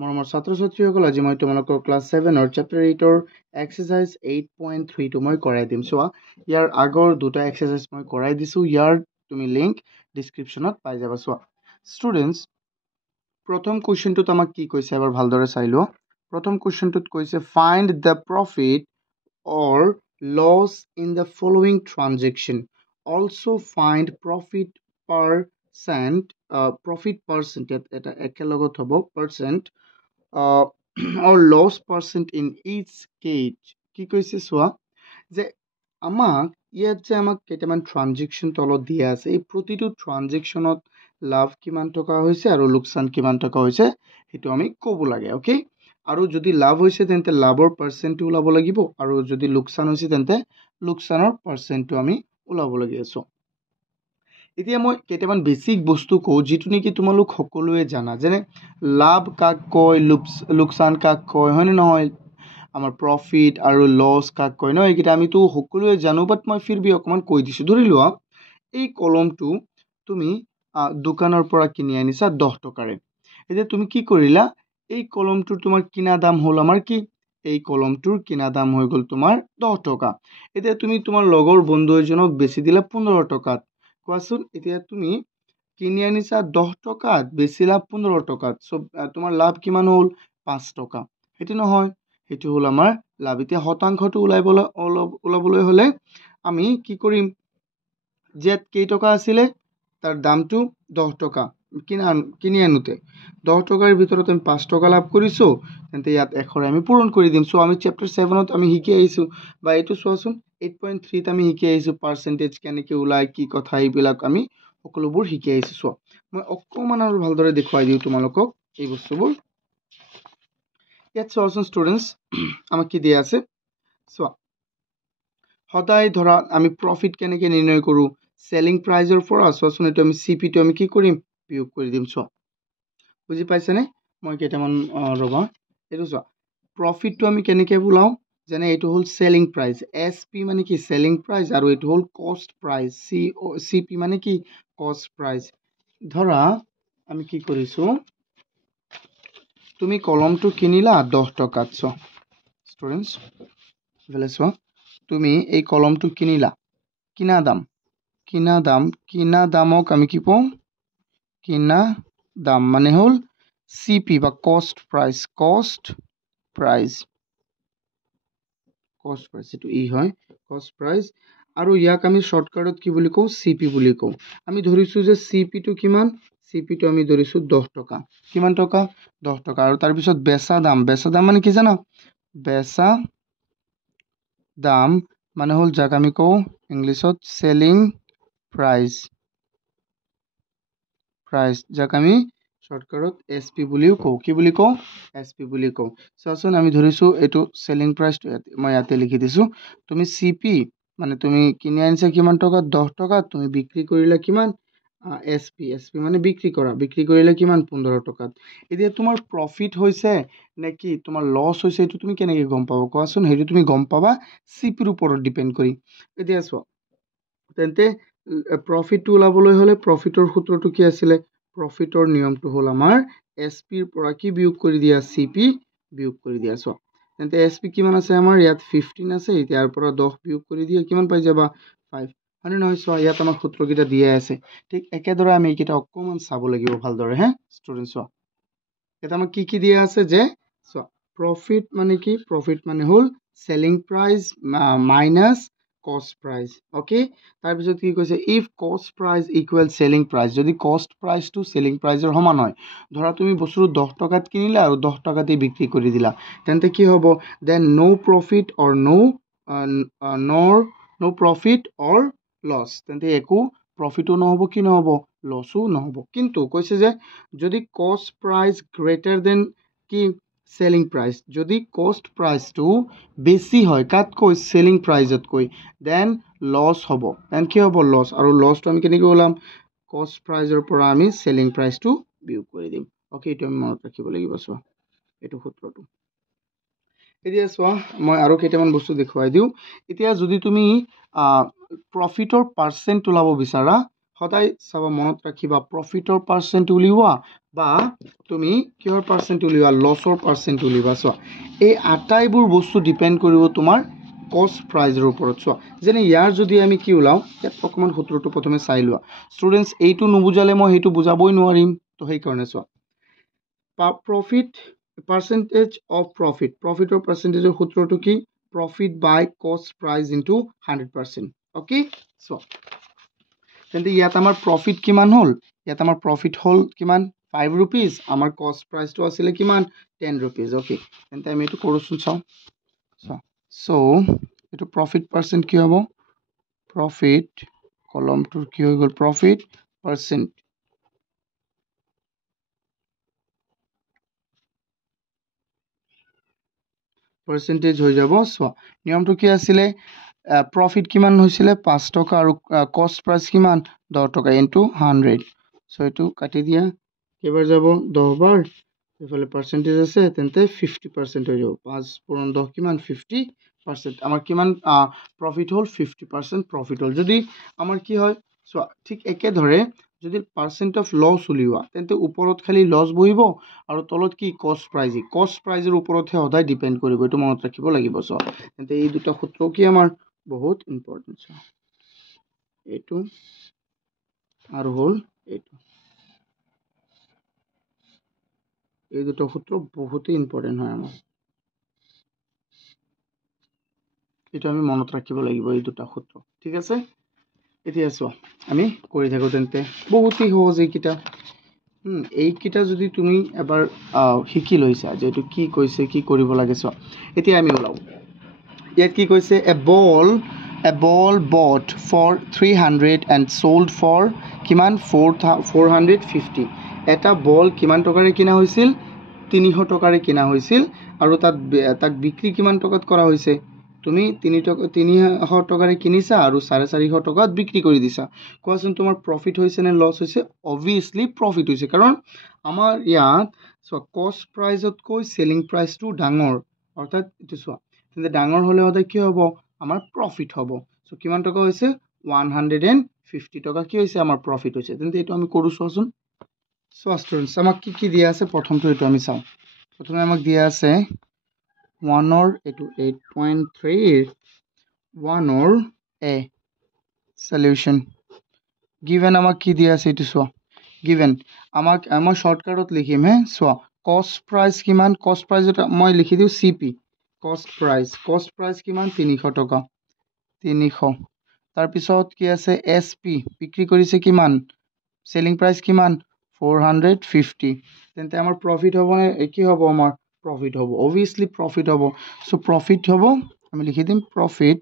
মৰমৰ ছাত্ৰ ছাত্ৰীসকল আজি মই তোমালোকৰ ক্লাছ 7 চেপ্টাৰ 8 এক্সাৰচাইজ 8.3 মই কৰাই দিম চোৱা ইয়াৰ আগৰ দুটা এক্সাৰচাইজ মই কৰাই দিছো ইয়াৰ তুমি লিংক ডেসক্ৰিপচনত পাই যাবা চোৱা ষ্টুডেন্টস প্ৰথম কোৱেশ্চনটোত আমাক কি কৈছে এবাৰ ভালদৰে চাই লোৱা প্ৰথম কোৱেশ্চনটোত কৈছে find the profit or loss in the following transaction. Also find profit percent এটা একেলগত হ'ব percent or loss percent in each case কি কৈছে চোৱা যে আমাক ইয়াত যে আমাক কেইটামান ট্ৰানজেকশ্যন তলত দিয়া আছে এই প্ৰতিটো ট্ৰানজেকশ্যনত লাভ কিমান টকা হৈছে আৰু লোকচান কিমান টকা হৈছে সেইটো আমি ক'ব লাগে ওকে আৰু যদি লাভ হৈছে তেন্তে লাভৰ পাৰ্চেন্টটো ওলাব লাগিব আৰু যদি লোকচান হৈছে তেন্তে লোকচানৰ পাৰ্চেন্টটো আমি ওলাব লাগিব এতিয়া মই কেইটামান বেসিক বস্তু কও যেটো নেকি তোমালোক সকলোৱে জানা যেনে লাভ কাক কয় লোকচান কাক কয় হয় নহয় আমাৰ প্ৰফিট আৰু লছ কাক কয় ন এইকিটা আমি তো সকলোৱে জানো বাট মই ফিৰবি অকমান কৈ দিছো ধৰি লোৱা এই কলমটো তুমি দোকানৰ পৰা কিনি আনিছা 10 টকাৰে এতিয়া তুমি কি কৰিলা এই কলমটোৰ তোমাৰ কিনা দাম হল আমাৰ কি এই কলমটোৰ কিনা দাম হৈ গল তোমাৰ 10 টকা এতিয়া তুমি তোমাৰ লগৰ বন্ধু এজনক বেচি দিলা 15 টকাত কোৱাচোন এতিয়া তুমি কিনি আনিছা 10 টকাত বেচিলা 15 টকাত সব তোমাৰ লাভ কিমান হল 5 টকা হেতি নহয় হেতু হল আমাৰ লাভ এতিয়া শতাংশটো ওলাবলৈ হলে আমি কি কৰিম যে কেই টকা আছিল তাৰ দামটো 10 টকা কিনি আনোতে 10 টকাৰ ভিতৰত আমি 5 টকা লাভ কৰিছো তেন্তে ইয়াত 100 আমি পূৰণ কৰি দিম সো আমি চ্যাপ্টাৰ 7 ত আমি শিকি আহিছো বা এটো চোৱাচোন 8.3 ত আমি শিকি আহিছো পাৰ্সেন্টেজ কেনেকৈ ওলাই কি কথা এইবিলাক আমি সকলোবোৰ শিকি আহিছো সো মই অকমান আৰু ভালদৰে দেখুৱাই দিও তোমালোকক এই বস্তুবোৰ ইয়াত চোৱাচোন ষ্টুডেন্টস আমাক কি দিয়া আছে চোৱা সদায় ধৰা আমি প্ৰফিট কেনেকৈ নিৰ্ণয় কৰো সেলিং প্ৰাইজৰ পৰা চোৱাচোন এটো আমি সিপি টো আমি কি কৰিম বিয়োগ কৰি দিম চোৱা বুজি পাইছানে মই কেইটামান ৰবা এটো চোৱা প্ৰফিট টো আমি কেনেকৈ ওলাও যেনে এটো হল সেলিং প্ৰাইস এসপি মানে কি সেলিং প্ৰাইস আৰু এটো হল কষ্ট প্ৰাইস সিপি মানে কি কষ্ট প্ৰাইস ধৰা আমি কি কৰিছো তুমি কলমটো কিনিলা 10 টকাত চোৱা ষ্টুডেন্টস ভেলে চোৱা তুমি এই কলমটো কিনিলা কিনা দামক আমি কি পাও কিনা দাম মানে হল সিপি বা কষ্ট প্রাইস এটো ই হয় কষ্ট প্রাইস আৰু ইয়াক আমি শৰ্টকাটত কি বুলি কও সিপি বুলি কও আমি ধৰিছো যে সিপি টো কিমান সিপি টো আমি ধৰিছো 10 টকা কিমান টকা 10 টকা আৰু তাৰ পিছত বেচা দাম মানে কি জানা বেচা দাম মানে হল যাক আমি কও ইংলিশত সেলিং প্রাইস যাক আমি শর্টকাটত এসপি বুলিও কও কি বুলি কও এসপি বুলি কও চাচোন আমি ধৰিছো এটো সেলিং প্রাইস মই ইয়াতে লিখি দিছো তুমি সিপি মানে তুমি কিনি আনিছা কিমান টকা 10 টকা তুমি বিক্রি কৰিলা কিমান এসপি মানে বিক্ৰি কৰিলে কিমান 15 টকাত এতিয়া তোমাৰ প্ৰফিট হৈছে নেকি তোমাৰ লস হৈছে এটো তুমি কেনেকৈ গম পাবা কোৱাচোন হেতু তুমি গম পাবা সিপিৰ ওপৰত ডিপেন্ড কৰি এতিয়া চোৱা তেন্তে প্ৰফিট টো ওলাবলৈ হলে প্ৰফিটৰ সূত্ৰটো কি আছিল প্ৰফিটৰ নিয়মটো হল আমাৰ এসপিৰ পৰা কি বিয়োগ কৰি দিয়া সিপি বিয়োগ কৰি দিয়া চোৱা তেন্তে এসপি কিমান আছে আমাৰ ইয়াত 15 আছে ইয়াৰ পৰা 10 বিয়োগ কৰি দিয়া কিমান পাই যাবা 5 মানে নহয় চোৱা ইয়াত আমাৰ সূত্ৰকিটা দিয়া আছে ঠিক একেদৰে আমি এইকিটা অকমান চাব লাগিব ভালদৰে হে ষ্টুডেন্টস চোৱা এটা আমাক কি দিয়া আছে যে চোৱা প্ৰফিট মানে কি প্ৰফিট মানে হল সেলিং প্ৰাইস মাইনাস কষ্ট প্ৰাইস ওকে তাৰ পিছত কি কৈছে ইফ কষ্ট প্ৰাইস ইকুৱেল সেলিং প্ৰাইস যদি কষ্ট প্ৰাইস টু সেলিং প্ৰাইসৰ সমান হয় ধৰা তুমি বস্তু 10 টকাত কিনিলা আৰু 10 টকাতে বিক্ৰি কৰি দিলা তেন্তে কি হ'ব দেন নো প্ৰফিট অৰ নো প্ৰফিট অৰ লস তেন্তে একো প্রফিটও নহব কি নহব লসও নহব কিন্তু কৈছে যে যদি কষ্ট প্রাইস গ্রেটার দেন কি সেলিং প্রাইস যদি কষ্ট প্রাইস টু বেশি হয় কাতকৈ সেলিং প্রাইসত কৈ দেন লস হ'ব দেন কি হ'ব লস আৰু লসটো আমি কেনেকৈ ওলাম কষ্ট প্ৰাইসৰ পৰা আমি সেলিং প্ৰাইসটো বিয়োগ কৰি দিম ওকে এটো আমি মনত ৰাখিব লাগিব চোৱা এটো সূত্ৰটো এতিয়া চোৱা মই আৰু কেইটামান বস্তু দেখুৱাই দিও এতিয়া যদি তুমি প্ৰফিটৰ পাৰ্সেন্ট ওলাব বিচাৰা সদায় চাবা মনত ৰাখিবা প্ৰফিটৰ পাৰ্চেণ্ট উলিওৱা বা তুমি কিহৰ পাৰ্চেণ্ট উলিওৱা লছৰ পাৰ্চেণ্ট উলিওৱা চোৱা এই আটাইবোৰ বস্তু ডিপেণ্ড কৰিব তোমাৰ কষ্ট প্ৰাইজৰ ওপৰত চোৱা যেনে ইয়াৰ যদি আমি কি ওলাওঁ ইয়াত অকণমান সূত্ৰটো প্ৰথমে চাই লোৱা ষ্টুডেণ্টছ এইটো নুবুজালে মই সেইটো বুজাবই নোৱাৰিম তো সেইকাৰণে চোৱা প্ৰফিট পাৰ্চেণ্টেজ অফ প্ৰফিটৰ পাৰ্চেণ্টেজৰ সূত্ৰটো কি প্ৰফিট বাই কষ্ট প্ৰাইজ ইনটু 100%। অ'কে চোৱা তেন্তে ইয়াত আমাৰ প্ৰফিট কিমান হ'ল ইয়াত আমাৰ প্ৰফিট হ'ল কিমান 5 rupees আমাৰ কষ্ট প্ৰাইচটো আছিলে কিমান 10 rupees। অ'কে তেন্তে আমি এইটো কৰোঁচোন চাওঁ চ' এইটো প্ৰফিট পাৰ্চেণ্ট কি হ'ব প্ৰফিট কলমটোৰ কি হৈ গ'ল প্ৰফিট পাৰ্চেণ্ট পাৰ্চেণ্টেজ হৈ যাব চোৱা নিয়মটো কি আছিলে প্ৰফিট কিমান হৈছিলে 5 টকা আৰু কষ্ট প্ৰাইচ কিমান 10 টকা ইনটু 100 চ' এইটো কাটি দিয়া কেইবাৰ যাব 10 বাৰ এইফালে পাৰ্চেণ্টেজ আছে তেন্তে 50% হৈ যাব 5 পূৰণ 10 কিমান 50% আমাৰ কিমান প্ৰফিট হ'ল 50% প্ৰফিট হ'ল যদি আমাৰ কি হয় চোৱা ঠিক একেদৰে যদি পাৰ্চেণ্ট অফ লছ উলিওৱা তেন্তে ওপৰত খালি লছ বহিব আৰু তলত কি কষ্ট প্ৰাইজৰ ওপৰতহে সদায় ডিপেণ্ড কৰিব এইটো মনত ৰাখিব লাগিব চোৱা তেন্তে এই দুটা সূত্ৰ কি আমাৰ বহুত ইম্পৰ্টেণ্ট চোৱা এইটো আৰু হ'ল এইটো এই দুটা সূত্ৰ বহুতেই ইম্পৰ্টেণ্ট হয় আমাৰ এইটো আমি মনত ৰাখিব লাগিব এই দুটা সূত্ৰ ঠিক আছে এতিয়া চোৱা আমি কৰি থাকোঁ তেন্তে বহুতেই সহজ এইকেইটা যদি তুমি এবাৰ শিকি লৈছা যে এইটো কি কৈছে কি কৰিব লাগে চোৱা এতিয়া আমি ওলাওঁ ইয়াত কি কৈছে এ বল বট ফৰ 300 এণ্ড চ'ল্ড ফৰ কিমান 450 এটা বল কিমান টকাৰে কিনা হৈছিল 300 টকাৰে কিনা হৈছিল আৰু তাক বিক্ৰী কিমান টকাত কৰা হৈছে তুমি 300 টকাৰে কিনিছা আৰু 450 টকাত বিক্ৰী কৰি দিছা কোৱাচোন তোমাৰ প্ৰফিট হৈছে নে লছ হৈছে অবভিয়াছলি প্ৰফিট হৈছে কাৰণ আমাৰ ইয়াত চোৱা কষ্ট প্ৰাইজতকৈ চেলিং প্ৰাইচটো ডাঙৰ অৰ্থাৎ এইটো চোৱা তেন্তে ডাঙৰ হ'লে সদায় কি হ'ব আমাৰ প্ৰফিট হ'ব চ' কিমান টকা হৈছে 150 টকা কি হৈছে আমাৰ প্ৰফিট হৈছে তেন্তে এইটো আমি কৰোঁ চোৱাচোন চোৱা ষ্টুডেণ্টছ আমাক কি দিয়া আছে প্ৰথমটো এইটো আমি চাওঁ প্ৰথমে আমাক দিয়া আছে 1ৰ এইটো 8.3 1ৰ এ সলিউশ্যন গিভেন আমাক কি দিয়া আছে এইটো চোৱা গিভেন আমাক মই শৰ্টকাটত লিখিম চোৱা কষ্ট প্ৰাইচ কিমান কষ্ট প্ৰাইজত মই লিখি দিওঁ CP কষ্ট প্ৰাইচ কিমান 300 টকা 300 তাৰপিছত কি আছে SP বিক্ৰী কৰিছে কিমান চেলিং প্ৰাইচ কিমান 450 তেন্তে আমাৰ প্ৰফিট হ'ব নে কি হ'ব আমাৰ প্ৰফিট হ'ব অবভিয়াছলি প্ৰফিট হ'ব চ' প্ৰফিট হ'ব আমি লিখি দিম প্ৰফিট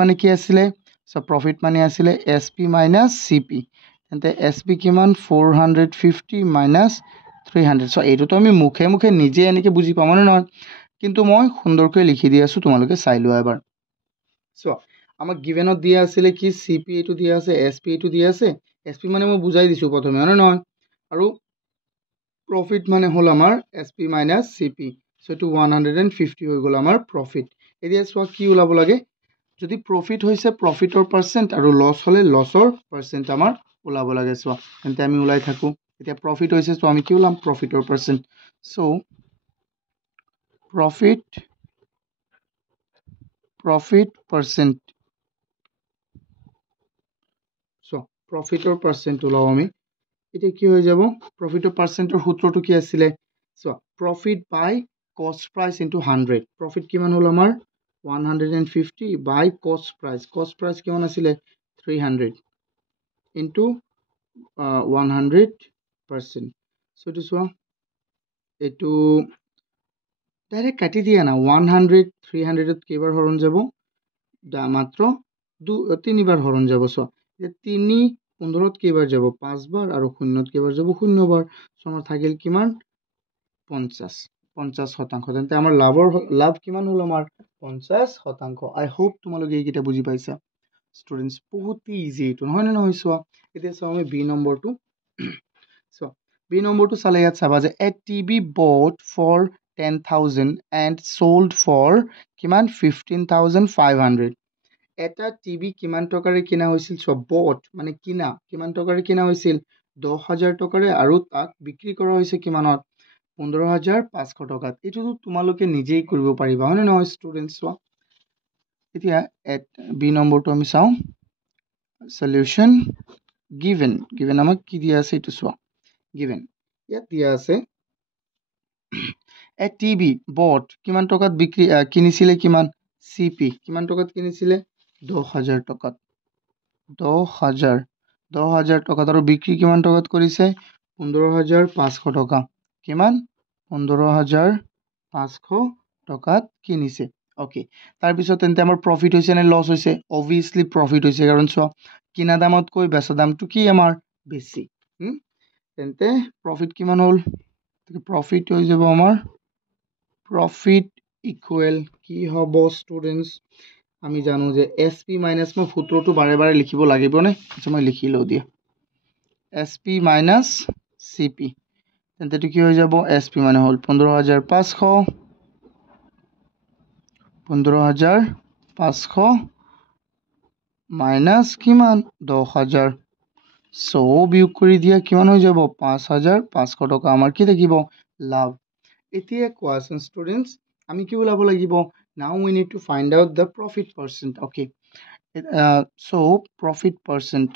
মানে কি আছিলে চ' প্ৰফিট মানে আছিলে SP মাইনাছ CP তেন্তে SP কিমান 450 মাইনাছ 300 চ' এইটোতো আমি মুখে নিজে এনেকৈ বুজি পাম নে নহয় কিন্তু মই সুন্দৰকৈ লিখি দি আছোঁ তোমালোকে চাই লোৱা এবাৰ চোৱা আমাক গিভেনত দিয়া আছিলে কি CP এইটো দিয়া আছে SP এইটো দিয়া আছে SP মানে মই বুজাই দিছোঁ প্ৰথমে হয় নে নহয় আৰু প্ৰফিট মানে হ'ল আমাৰ SP মাইনাছ CP চ' এইটো 150 হৈ গ'ল আমাৰ প্ৰফিট এতিয়া চোৱা কি ওলাব লাগে যদি প্ৰফিট হৈছে প্ৰফিটৰ পাৰ্চেণ্ট আৰু লছ হ'লে লছৰ পাৰ্চেণ্ট আমাৰ ওলাব লাগে চোৱা তেন্তে আমি ওলাই থাকোঁ এতিয়া প্ৰফিট হৈছে চ' আমি কি ওলাম প্ৰফিটৰ percent so' profit percent so' প্ৰফিটৰ পাৰ্চেণ্ট ওলাওঁ আমি এতিয়া কি হৈ যাব প্ৰফিটৰ পাৰ্চেণ্টৰ সূত্ৰটো কি আছিলে চোৱা প্ৰফিট বাই কষ্ট প্ৰাইচ ইনটু 100 প্ৰফিট কিমান হ'ল আমাৰ 150 বাই কষ্ট প্ৰাইচ কিমান আছিলে 300 ইনটু 100% চ' এইটো চোৱা এইটো ডাইৰেক্ট কাটি দিয়া না 100 300ত কেইবাৰ হৰণ যাব মাত্ৰ 3বাৰ হৰণ যাব চোৱা এতিয়া 3 15ত কেইবাৰ যাব 5 বাৰ আৰু 0ত কেইবাৰ যাব 0 বাৰ চ' আমাৰ থাকিল কিমান 50% তেন্তে আমাৰ লাভ কিমান হ'ল আমাৰ 50% আই হোপ তোমালোকে এইকেইটা বুজি পাইছা ষ্টুডেণ্টছ বহুত ইজি এইটো নহয় নে নহয় চোৱা এতিয়া চাওঁ আমি বি নম্বৰটো চোৱা বি নম্বৰটো চালে ইয়াত চাবা যে এ TV bought for 10,000 and sold for কিমান 15,500 এটা টিভি কিমান টকাৰে কিনা হৈছিল চোৱা বট মানে কিনা কিমান টকাৰে কিনা হৈছিল 10,000 টকাৰে আৰু তাক বিক্ৰী কৰা হৈছে কিমানত 15,500 টকাত এইটোতো তোমালোকে নিজেই কৰিব পাৰিবা হয় নে নহয় ষ্টুডেণ্টছ চোৱা এতিয়া বি নম্বৰটো আমি চাওঁ সলিউশন গিভেন আমাক কি দিয়া আছে এইটো চোৱা গিভেন ইয়াত দিয়া আছে এ টিভি বট কিমান টকাত বিক্ৰী কিনিছিলে কিমান চিপি কিমান টকাত কিনিছিলে 10,000 টকাত 10,000 টকাত আৰু বিক্ৰী কিমান টকাত কৰিছে 15,500 টকা কিমান 15,500 টকাত কিনিছে ওকে তাৰপিছত তেন্তে আমাৰ প্ৰফিট হৈছে নে লছ হৈছে অবভিয়াছলি প্ৰফিট হৈছে কাৰণ চোৱা কিনা দামতকৈ বেচা দামটো কি আমাৰ বেছি তেন্তে প্ৰফিট কিমান হ'ল প্ৰফিট হৈ যাব আমাৰ প্ৰফিট ইকুৱেল কি হ'ব ষ্টুডেণ্টছ আমি জানো যে এছ পি মাইনাছ মই সূত্ৰটো বাৰে বাৰে লিখিব লাগিবনে আচ্ছা মই লিখি লওঁ দিয়া S P minus C P তেন্তে এইটো কি হৈ যাব এছ পি মানে হ'ল 15,500 মাইনাছ কিমান 10,000 চব বিয়োগ কৰি দিয়া কিমান হৈ যাব 5,500 টকা আমাৰ কি থাকিব লাভ এতিয়া কোৱাচোন ষ্টুডেণ্টছ আমি কি ওলাব লাগিব now we need to find out the profit percent okay so profit percent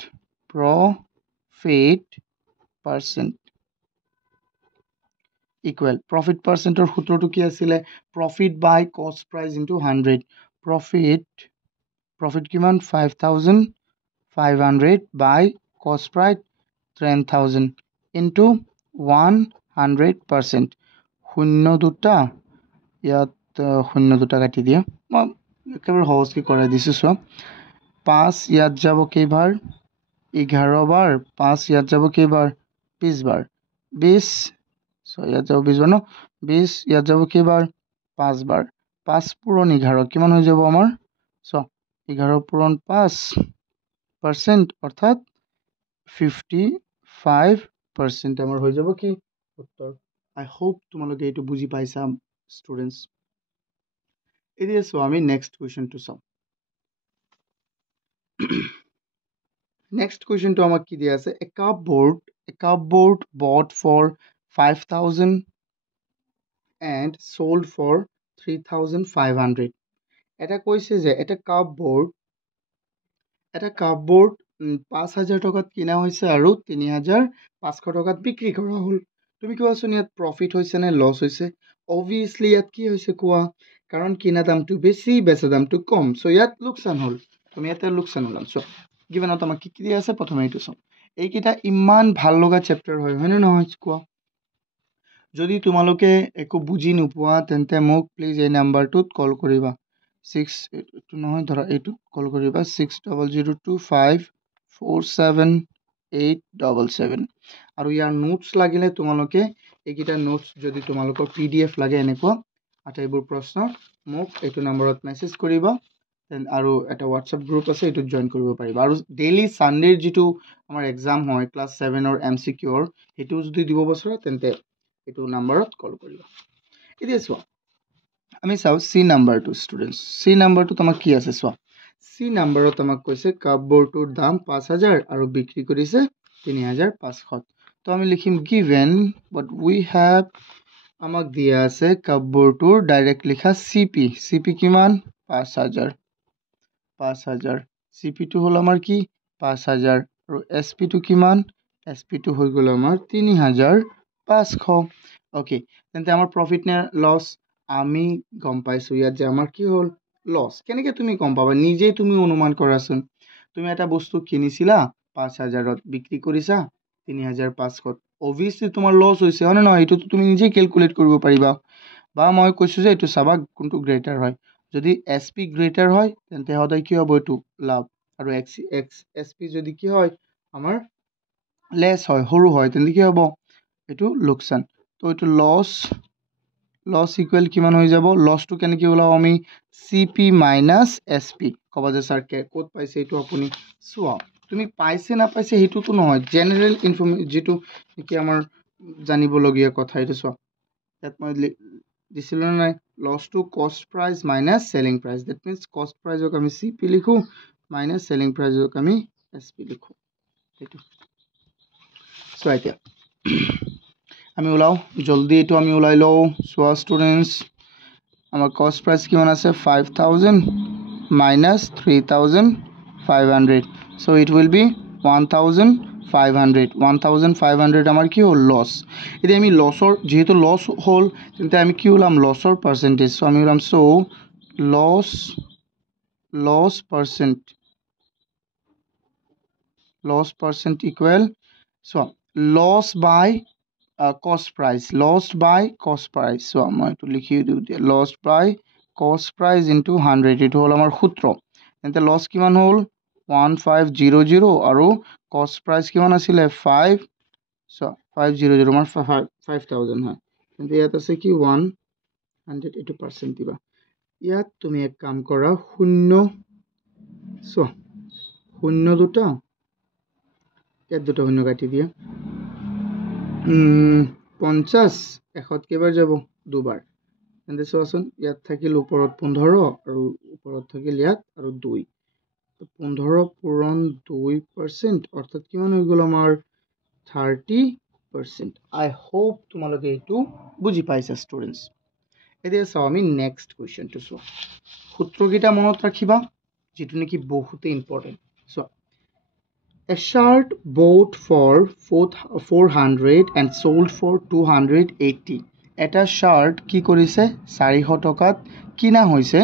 equal profit percent or সূত্ৰটো কি আছিলে profit by cost price into 100 profit কিমান 5,500 by cost price 10,000 into 100% শূন্য দুটা ইয়াত শূন্য দুটা কাটি দিয়া মই একেবাৰে সহজকৈ কৰাই দিছোঁ চোৱা 5 ইয়াত যাব কেইবাৰ 11 বাৰ 5 ইয়াত যাব কেইবাৰ 20 বাৰ 20 ইয়াত যাব 20 বাৰ ন 20 ইয়াত যাব কেইবাৰ 5 বাৰ 5 পূৰণ 11 কিমান হৈ যাব আমাৰ চোৱা 11 পূৰণ 5% অৰ্থাৎ 55% আমাৰ হৈ যাব কি উত্তৰ I hope তোমালোকে এইটো বুজি পাইছা ষ্টুডেণ্টছ এতিয়া চোৱা আমি নেক্সট কুৱেশ্যনটো চাওঁ নেক্সট কুৱেশ্যনটো আমাক কি দিয়া আছে a cupboard bought for 5,000 and sold for 3,500 এটা কৈছে যে এটা কাপবোৰ্ড 5,000 টকাত কিনা হৈছে আৰু 3,500 টকাত বিক্ৰী কৰা হ'ল তুমি কোৱাচোন ইয়াত প্ৰফিট হৈছে নে লছ হৈছে অবভিয়াছলি ইয়াত কি হৈছে কোৱা কাৰণ কিনা দামটো বেছি বেচা দামটো কম সো ইয়াত লোকচান হ'ল তুমি ইয়াতে লোকচান হ'ল সো গিভেনত আমাক কি কি দিয়া আছে প্ৰথমে এইটো চাওঁ এইকেইটা ইমান ভাল লগা চেপ্টাৰ হয় হয়নে নহয় কোৱা যদি তোমালোকে একো বুজি নোপোৱা তেন্তে মোক প্লিজ এই নাম্বাৰটোত কল কৰিবা 6 এইটো নহয় ধৰা এইটো কল কৰিবা 6002547877 আৰু ইয়াৰ নোটছ লাগিলে তোমালোকে এইকেইটা নোটছ যদি তোমালোকৰ PDF লাগে এনেকুৱা আটাইবোৰ প্ৰশ্ন মোক এইটো নম্বৰত মেছেজ কৰিবা আৰু এটা হোৱাটছআপ গ্ৰুপ আছে এইটোত জইন কৰিব পাৰিবা আৰু ডেইলি সানডেৰ যিটো আমাৰ এক্সাম হয় ক্লাছ 7ৰ MCQৰ সেইটো যদি দিব বছৰ তেন্তে এইটো নম্বৰত কল কৰিবা এতিয়া চোৱা আমি চাও সি নাম্বাৰটো ষ্টুডেন্টস সি নাম্বাৰটো তোমাক কি আছে চোৱা সি নাম্বাৰত আমাক কৈছে কাপবোৰ্ডৰ দাম 5,000 আৰু বিক্ৰী কৰিছে 3,500 তো আমি লিখিম given but we have আমাক দিয়া আছে কাপবোৰ্ডৰ ডাইৰেক্ট লিখা CP কিমান 5,000 CP টো হল আমাৰ কি 5,000 আৰু SP টো কিমান SP টো হৈ গল আমাৰ 3,500 ওকে তেন্তে আমাৰ প্ৰফিট নে লস আমি গম পাইছো ইয়াত যে আমাৰ কি হল লস কেনেকৈ তুমি গম পাবা নিজে তুমি অনুমান কৰাচোন তুমি এটা বস্তু কিনিছিলা 5,000ত বিক্ৰী কৰিছা 3,500 obviously তোমাৰ লস হৈছে হয় না এটো তুমি নিজে ক্যালকুলেট কৰিব পাৰিবা বা মই কৈছো যে এটো চাবা কোনটো গ্ৰেটাৰ হয় যদি SP গ্ৰেটাৰ হয় তেন্তে হদাই কি হ'ব এটো লাভ আৰু SP যদি কি হয় আমাৰ লেস হয় হৰু হয় তেন্তে কি হ'ব এটো লোকসান তো এটো লস ইকুৱেল কিমান হৈ যাব লসটো কেনেকৈ ওলাও আমি CP - SP কবা যে স্যার ক'ত পাইছে এটো আপুনি চোৱা তুমি পাইছে না পাইছে হেতুটো নহয় জেনাৰেল ইনফৰমেশন যেটো কি আমাৰ জানিব লগিয়া কথা এটো চোৱা ইয়াত মই দিছিল নাই লছ টু কষ্ট price minus selling price that means কষ্ট প্ৰাইজক আমি সিপি লিখো মাইনাছ সেলিং প্ৰাইজক আমি এসপি লিখো এইটো সো এতিয়া আমি ওলাও জলদি এটো আমি ওলাই লও সো স্টুডেন্টস আমার কস্ট প্রাইস কিমান আছে 5000 minus 3500 so it will be 1500 আমার কি হল লস এতে আমি লসর যেহেতু লস হল কিন্তু আমি কি হলাম লসর পার্সেন্টেজ সো আমি হলাম so loss percent equal so loss by cost price lost by cost price so আমি একটু লিখিয়ে দিও দিয়া lost by cost price into 100 এটা হল আমার সূত্র এতে লস কিমান হল 1500 আৰু cost price কিমান আছিল 5 so 500 আমাৰ 5000 হয় কিন্তু ইয়াত আছে কি 100 এটো পাৰ্সেন্ট দিবা ইয়াত তুমি এক কাম কৰা শূন্য so শূন্য দুটা ইয়াত দুটা শূন্য কাটি দিয়া 50 এখত কেবাৰ যাব দুবাৰ এন্তে চোৱাচোন ইয়াত থাকিল ওপৰত 15 আৰু ওপৰত থাকিল ইয়াত আৰু 2 তো 15 পূৰণ 2% অৰ্থাৎ কিমান হৈ গল আমাৰ 30% আই হোপ তোমালোকে এটো বুজি পাইছা স্টুডেন্টস এতিয়া চাও আমি নেক্সট কোৱেশ্চনটো চোৱা সূত্ৰকিটা মনত ৰাখিবা যেটো নেকি বহুত important so A shirt bought for 400 and sold for 280. এটা শার্ট কি কৰিছে 400 টকাত কিনা হৈছে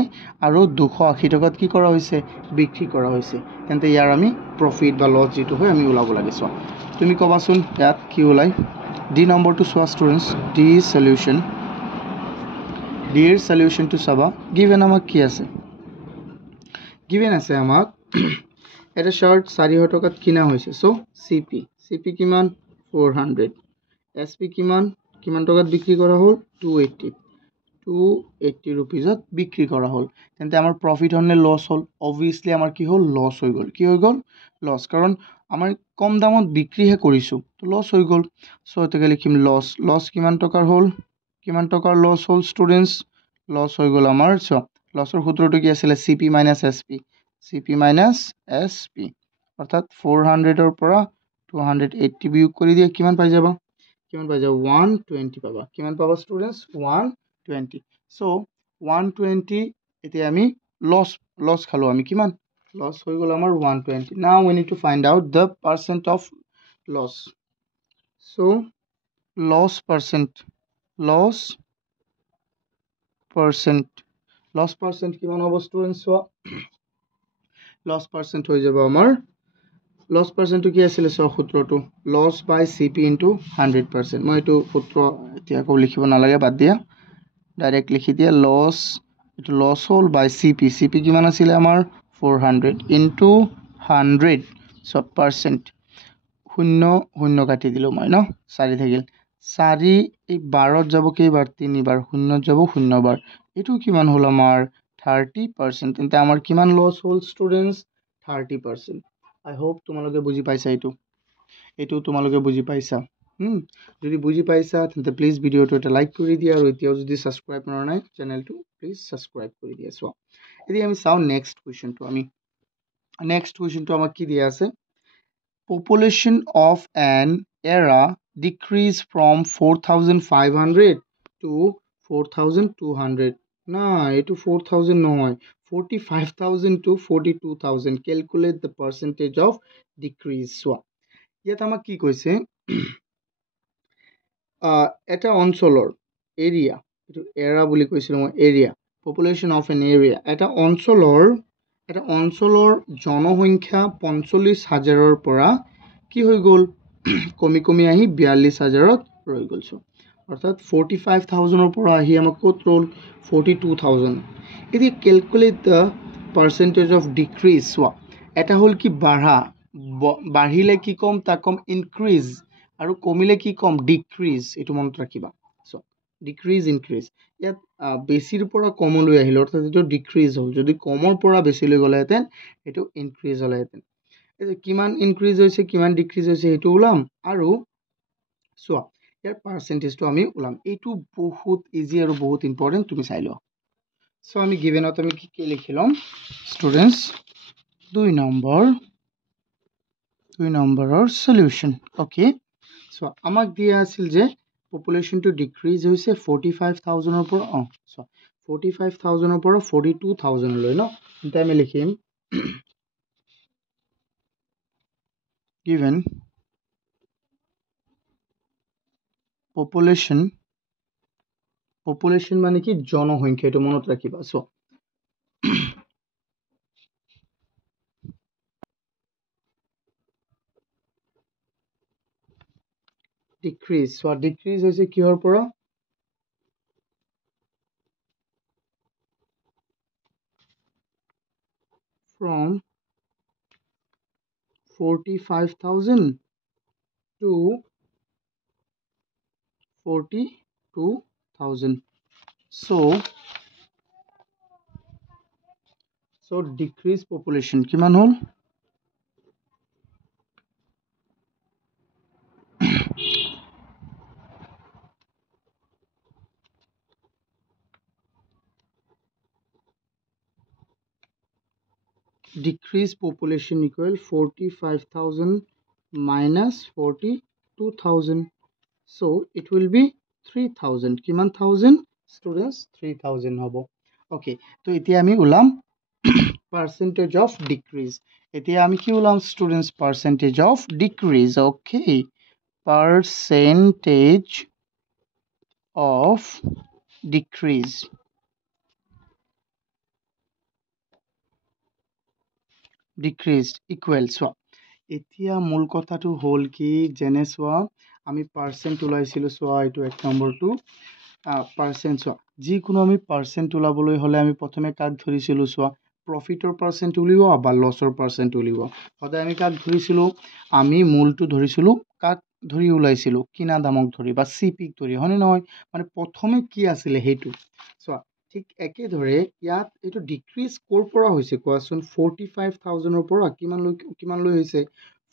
আৰু 280 টকাত কি কৰা হৈছে বিক্ৰী কৰা হৈছে তেন্তে ইয়াৰ আমি প্ৰফিট বা লস যেটো হয় আমি উলাব লাগে সো তুমি কবাচোন ইয়াত কি উলাই ডি নম্বৰটো সোৱা স্টুডেন্টস ডি সলিউশন টু সাবা গিভেন আমাক কি আছে গিভেন আছে আমাক এটা শার্ট 400 টাকাত কিনা হৈছে সো সিপি কিমান 400 এসপি কিমান টাকাত বিক্রি করা হল 280 রুপিজত বিক্রি করা হল তেন্তে আমার প্রফিট হল লস হল অবভিয়াসলি আমার কি হল লস হৈ গল লস কারণ আমার কম দামত বিক্রি হে কৰিছো তো লস হৈ গল সো এটাকে লিখিম লস কিমান টাকাৰ লস হল স্টুডেন্টস লস হৈ গল আমাৰ সো লসৰ সূত্ৰটো কি আছিল CP minus SP অৰ্থাৎ 400 এৰ পৰা 280 বিয়োগ কৰি দিয়ে কিমান পাই যাবা 120 পাবা কিমান পাবা স্টুডেন্টস 120 সো 120 এতিয়া আমি লস খালো আমি কিমান লস হৈ গল আমাৰ 120 now we need to find out the percent of loss so loss percent কিমান হ'ব স্টুডেন্টস লস পার্সেন্ট হৈ যাব আমাৰ লস পাৰ্সেন্টটো কি আছিল সো সূত্ৰটো লস বাই সিপি ইনটু 100% মই এটো সূত্ৰ এতিয়া কো লিখিব নালাগে বাদ দিয়া ডাইৰেক্ট লিখি দিয়া লস হল বাই সিপি কিমান আছিল আমাৰ 400 ইনটু 100 সব পার্সেন্ট শূন্য কাটি দিলো মই ন 4 থাকিল 4 এই 12 যাব কেইবাৰ 3 বাৰ শূন্য যাব শূন্য বাৰ এটো কিমান হল আমাৰ 30% তেন্তে আমাৰ কিমান লস হল স্টুডেন্টস 30% I hope তোমালোকে বুজি পাইছা এটো তোমালোকে বুজি পাইছা যদি বুজি পাইছা তেন্তে প্লিজ ভিডিওটো এটা লাইক কৰি দিয়া আৰু এতিয়াও যদি সাবস্ক্ৰাইব কৰা নাই চ্যানেলটো প্লিজ সাবস্ক্ৰাইব কৰি দিয়া সো এতিয়া আমি চাও নেক্সট কোৱেশ্চনটো আমাক কি দিয়া আছে population of an era decrease from 4500 to 4200 না এটো 4000 নহয় 45000 to 42000 calculate the percentage of decrease so ইয়াত আমাক কি কৈছে এটা অঞ্চলৰ এৰিয়া এটো এৰা বুলি কৈছিল মই area population of N area এটা অঞ্চলৰ জনসংখ্যা 45000 ৰ পৰা কি হৈ গল কমি আহি 42000 ত ৰৈ গল সো অৰ্থাৎ 45000 ৰ পৰা আহি আমাক কত ৰল 42000 এদি calculate the percentage of decrease সোয়া এটা হল কি বাঢ়িলে কি কম তা কম ইনক্রিজ আৰু কমিলে কি কম ডিক্ৰিজ এটো মনত ৰাখিবা সো ডিক্ৰিজ ইনক্ৰিজ ইয়াত বেছিৰ পৰা কমলৈ আহিল অৰ্থাৎ এটো ডিক্ৰিজ হল যদি কমৰ পৰা বেছিলৈ গলেহেতেন এটো ইনক্ৰিজ হলেহেতেন এটো কিমান ইনক্ৰিজ হৈছে কিমান ডিক্ৰিজ হৈছে এটো উলাম আৰু সো ইয়াৰ পাৰ্চেণ্টেজটো আমি ওলাম এইটো বহুত ইজি আৰু বহুত ইম্পৰ্টেণ্ট তুমি চাই লোৱা সো আমি গিভেনত আমি কি লিখি ল'ম ষ্টুডেণ্টছ 2 নম্বৰৰ সলিউশন ওকে সো আমাক দিয়া আছিল যে পপুলেশনটো ডিক্ৰিজ হৈছে 45000 ৰ পৰা সো 45000 ৰ পৰা 42000 লৈ ন তেতিয়া আমি লিখিম given population মানে কি জনসংখ্যা এটো মনত ৰাখিবা সো decrease so decrease হৈছে কিহৰ পৰা from 45000 to 42000 so decrease population কিমান হল decrease population equal 45000 minus 42000 so it will be 3000 কিমান thousand students 3000 হবো okay তো এতিয়া আমি উলাম percentage of decrease এতিয়া আমি কি উলাম students percentage of decrease okay percentage of decrease decreased equal so এতিয়া মূল কথাটো হল কি জেনে সোয়া আমি পার্সেন্ট উলাইছিলো সোয়া এটো এক নম্বৰটো পাৰ্সেন্ট সোয়া যি কোনো আমি পাৰ্সেন্ট উলাবলৈ হলে আমি প্ৰথমে কাক ধৰিছিলো সোয়া প্ৰফিটৰ পাৰ্সেন্ট উলিব বা লসৰ পাৰ্সেন্ট উলিব সদায় আমি কাক ধৰিছিলো আমি মূলটো ধৰিছিলো কাক ধৰি উলাইছিলো কিনা দামক ধৰি বা সিপিক ধৰি হয়নে নহয় মানে প্ৰথমে কি আছিল হেতু সোয়া ঠিক একে ধৰে ইয়াত এটো ডিক্ৰিজ কোৰ পৰা হৈছে কোৱাচোন 45000 ৰ পৰা কিমান লৈ হৈছে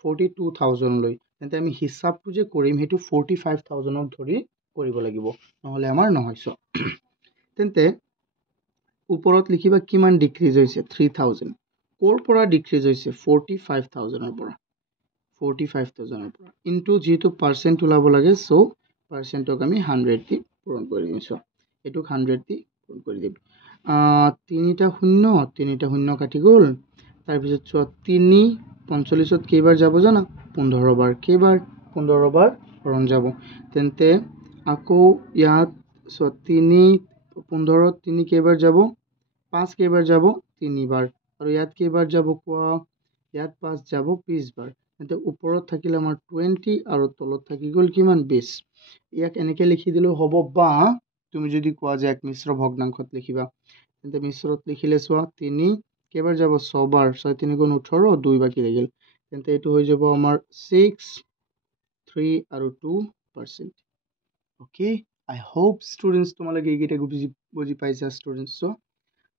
42000 লৈ তেন্তে আমি হিসাবটো যে কৰিম হেতু 45000 ক ধৰি কৰিব লাগিব নহলে আমাৰ নহয় সো তেন্তে ওপৰত লিখিবা কিমান ডিক্ৰিজ হৈছে 3000 কোৰ পৰা ডিক্ৰিজ হৈছে 45000 ৰ পৰা 45000 ৰ পৰা ইনটু যেটো পাৰ্সেন্ট উলাব লাগে সো পাৰ্সেন্টক আমি 100 দি পূৰণ কৰি দিম সো এটুক 100 দি পূৰণ কৰি দিম তিনিটা শূন্য কাটি গল তাৰ পিছত সো 3 45ত কেইবাৰ যাব জানা 15 বাৰ কেইবাৰ 15 বাৰ হৰণ যাব তেন্তে আকৌ ইয়াত সো 3 15ত 3 কেইবাৰ যাব 5 কেইবাৰ যাব 3 বাৰ আৰু ইয়াত কেইবাৰ যাব কোৱা ইয়াত 5 যাব 20 বাৰ তেন্তে ওপৰত থাকিল আমাৰ 20 আৰু তলত থাকি গল কিমান 20 ইয়াক এনেকে লিখি দিলে হ'ব বা তুমি যদি কোৱা যে এক মিশ্ৰ ভগ্নাংশত লিখিবা তেন্তে মিশ্ৰত লিখিলে সোয়া 3 কেইবাৰ যাব 6 বাৰ 6 3 গুণ 18 2 বাকি লাগিল তেন্তে এটো হৈ যাব আমাৰ 6 3 আৰু 2% ওকে আই হোপ স্টুডেন্টস তোমালোকে এইকেইটা বুজি পাইছা স্টুডেন্টস সো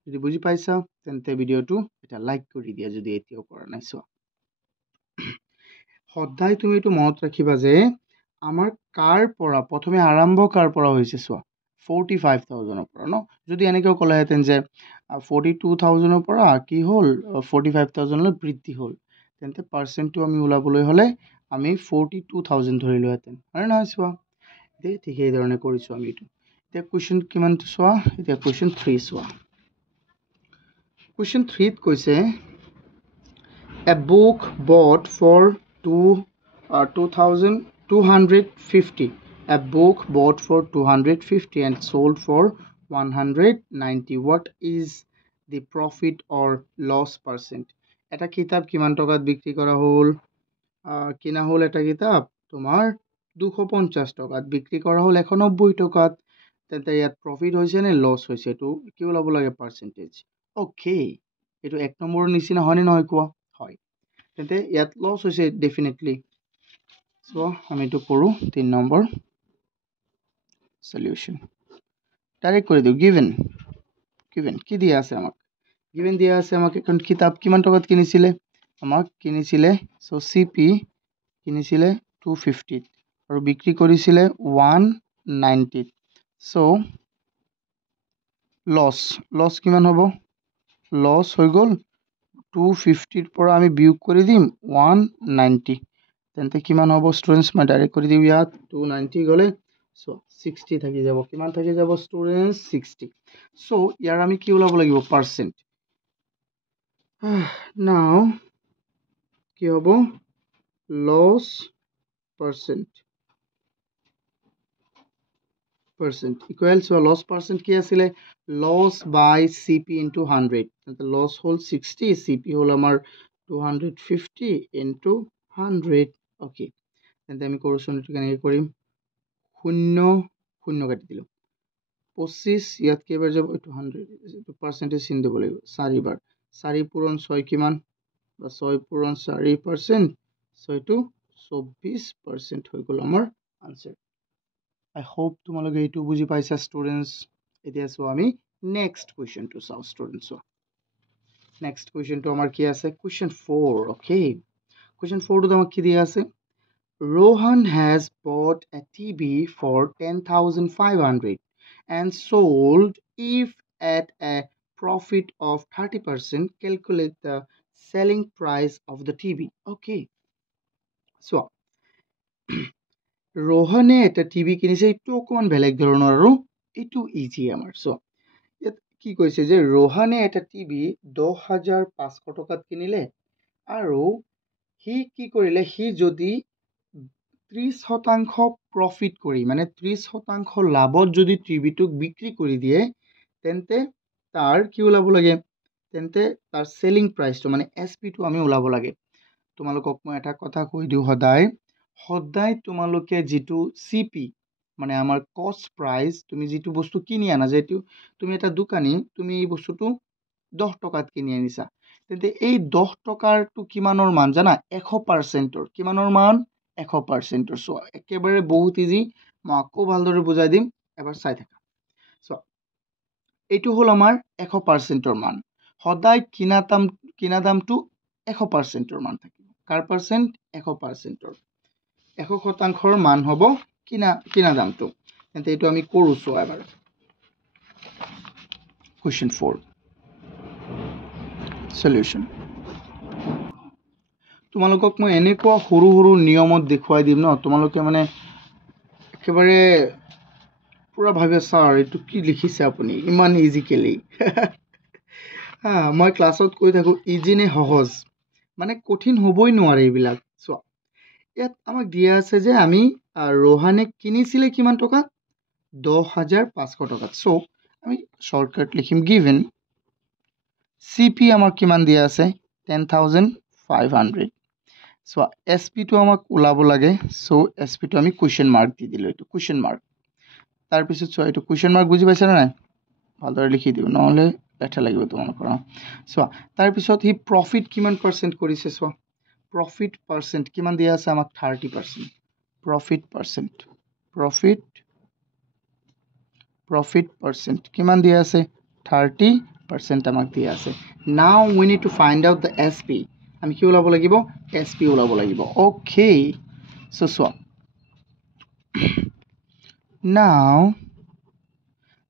যদি বুজি পাইছা তেন্তে ভিডিওটো এটা লাইক কৰি দিয়া যদি এতিয়াও কৰা নাই সো সদায় তুমি এটো মনত ৰাখিবা যে আমাৰ কাৰ পৰা প্ৰথমে আৰম্ভ কাৰ পৰা হৈছে সো 45000 ৰ পৰা ন যদি এনেকৈ কলে হেতেন যে 42000 ৰ পৰা কি হল 45000 লৈ বৃদ্ধি হল তেন্তে পাৰ্সেন্টটো আমি উলাবলৈ হলে আমি 42000 ধৰিলো হেতেন আৰু নহয় সোয়া দে ঠিক এই ধৰণে কৰিছো আমি এটো এতিয়া কোৱেশ্চন কিমান সোয়া এতিয়া কোৱেশ্চন 3 সোয়া কোৱেশ্চন 3 ত কৈছে a book bought for 2250 a book bought for 250 and sold for 190 what is the profit or loss percent এটা কিতাপ কিমান টকাত বিক্রি কৰা হল কিনা হল এটা কিতাপ তোমাৰ 250 টকাত বিক্ৰি কৰা হল 190 টকাত তেন্তে ইয়াত প্রফিট হৈছে নে লস হৈছে তো কি ওলাব লাগে পার্সেন্টেজ ওকে এটো এক নম্বৰৰ নিচিনা হয়নে নহয় কোৱা হয় তেন্তে ইয়াত লস হৈছে ডেফিনেটলি সো আমি এটো কৰো 3 নম্বৰ সলিউশন ডাইরেক্ট করে দিও given কি দিয়া আছে আমাক given দিয়া আছে আমাক এখন কিতাপ কিমান টকাত কিনিছিলে আমাক কিনিছিলে সো সিপি কিনিছিলে 250 আৰু বিক্ৰী কৰিছিলে 190 সো লস কিমান হ'ব লস হৈ গ'ল 250 ৰ পৰা আমি বিয়োগ কৰি দিম 190 তেন্তে কিমান হ'ব স্টুডেন্টস মই ডাইৰেক্ট কৰি দিম ইয়াত 290 গলে সো 60 থাকি যাব কিমান থাকি যাব স্টুডেন্টস 60 সো ইয়াৰ আমি কি ওলাব লাগিব পার্সেন্ট নাও কি হ'ব loss percent equals to loss percent কি আছিলে loss by cp into 100 তেন্তে loss হল 60 cp হল আমাৰ 250 into 100 ওকে তেন্তে আমি কোৰেশনটো কেনেকৈ কৰিম 0 কাটি দিলো 25 ইয়াত কেইবাৰ যাব 100 পাৰ্সেন্টেজ চিন দিব লাগিব 4 বাৰ 4 পূৰণ 6 কিমান বা 6 পূৰণ 4% 6 টো 24% হৈ গ'ল আমাৰ আনসাৰ I hope তোমালোকে এইটো বুজি পাইছা স্টুডেন্টস এতিয়া সো আমি নেক্সট কোৱেশ্চনটো চাও স্টুডেন্টস নেক্সট কোৱেশ্চনটো আমাৰ কি আছে কোৱেশ্চন 4 ওকে কোৱেশ্চন 4 টো আমাক কি দিয়া আছে Rohan has bought a TV for 10,500 and sold if at a profit of 30%. Calculate the selling price of the TV. Okay. So, Rohane eta TV কিনিছে এইটো অকমান বেলেগ ধৰণৰ আৰু এইটো ইজি আমাৰ সো ইয়াত কি কৈছে যে Rohane eta TV 10,500 টকাত কিনিলে আৰু হি কি কৰিলে হি যদি 30% প্ৰফিট কৰি মানে 30% লাভত যদি টিভিটোক বিক্ৰী কৰি দিয়ে তেন্তে তাৰ কি ওলাব লাগে তেন্তে তাৰ সেলিং প্ৰাইসটো মানে এসপি টো আমি ওলাব লাগে তোমালোকক মই এটা কথা কৈ দিও সদায় তোমালোকে যেটো সিপি মানে আমাৰ কস্ট প্রাইস তুমি যেটো বস্তু কিনি আনা যেটো তুমি এটা দোকানী তুমি এই বস্তুটো 10 টকাত কিনি আনিছা তেন্তে এই 10 টকাৰটো কিমানৰ মান জানা 100%ৰ কিমানৰ মান 100%ৰ সো একেবাৰে বহুত ইজি মই আকৌ ভালদৰে বুজাই দিম এবাৰ চাই থাকা সো এইটো হল আমাৰ 100%ৰ মান সদায় কিনা দামটো 100%ৰ মান থাকিব কাৰ পাৰ্সেন্ট 100%ৰ 100%ৰ মান হ'ব কিনা দামটো তেন্তে এইটো আমি কৰো সো এবাৰ কোৱেশ্চন 4 সলিউশন তোমালোকক মই এনেকুৱা সৰু সৰু নিয়মত দেখুৱাই দিম ন তোমালোকে মানে একেবাৰে পুৰা ভাবে স্যাৰ এইটো কি লিখিছে আপুনি ইমান ইজিকেলি মই ক্লাছত কৈ থাকো ইজি নে সহজ মানে কঠিন হবই নোৱাৰে এইবিলাক সো ইয়াত আমাক দিয়া আছে যে আমি Rohane কিনিছিলে কিমান টকা 10,500 টকাত সো আমি শর্টকাট লিখিম given CP আমাক কিমান দিয়া আছে 10,500 সো SP টো আমাক ওলাব লাগে সো SP টো আমি কোৱেশ্চন মাৰ্ক দি দিলো এটো কোৱেশ্চন মাৰ্ক তাৰ পিছত সো এটো কোৱেশ্চন মাৰ্ক বুজি পাইছা না ভালদৰে লিখি দিও নহলে লেঠা লাগিব তোমালোকৰ সো তাৰ পিছত হি প্ৰফিট কিমান পাৰ্সেন্ট কৰিছে সো প্রফিট পার্সেন্ট কিমান দিয়া আছে আমাক 30% প্রফিট পার্সেন্ট কিমান দিয়া আছে 30% আমাক দিয়া আছে now we need to find out the SP আমি কি ওলাব লাগিব SP ওলাব লাগিব ওকে সো now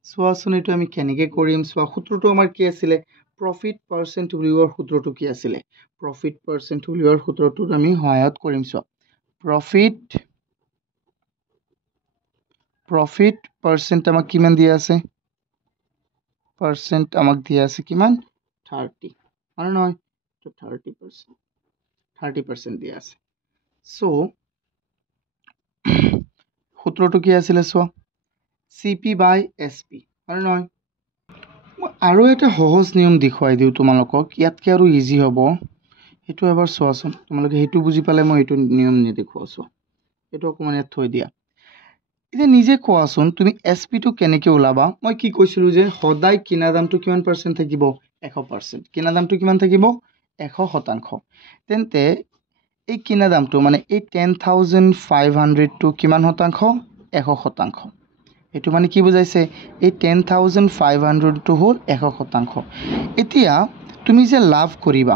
সোয়াসুনিটো আমি কেনেকৈ কৰিম সোয়া সূত্ৰটো আমাৰ কি আছিল প্ৰফিট পাৰ্সেন্ট উলিওৱাৰ সূত্ৰটো কি আছিল প্ৰফিট পাৰ্সেন্ট উলিওৱাৰ সূত্ৰটো আমি সহায়ত কৰিম সোয়া প্ৰফিট পাৰ্সেন্ট আমাক কিমান দিয়া আছে পাৰ্সেন্ট আমাক দিয়া আছে কিমান 30 আৰু নহয় তো 30% দিয়া আছে সো সূত্ৰটো কি আছিল সোয়া CP by SP আৰু নহয় আৰু এটা সহজ নিয়ম দেখুৱাই দিও তোমালোকক ইয়াতকে আৰু ইজি হ'ব এটো এবাৰ সোৱাচোন তোমালোকে হেতু বুজি পালে মই এটো নিয়ম নেদেখুৱাছো এটো অকমান ইয়াত থৈ দিয়া এতিয়া নিজে কোৱাচোন তুমি SP টো কেনেকৈ ওলাবা মই কি কৈছিলো যে সদায় কিনা দামটো কিমান পার্সেন্ট থাকিব 100% কিনা দামটো কিমান থাকিব 100% তেন্তে এই কিনা দামটো মানে এই 10,500 টো কিমান শতাংশ 100% এটো মানে কি বুজাইছে এই 10,500 টো হল 100% এতিয়া তুমি যে লাভ কৰিবা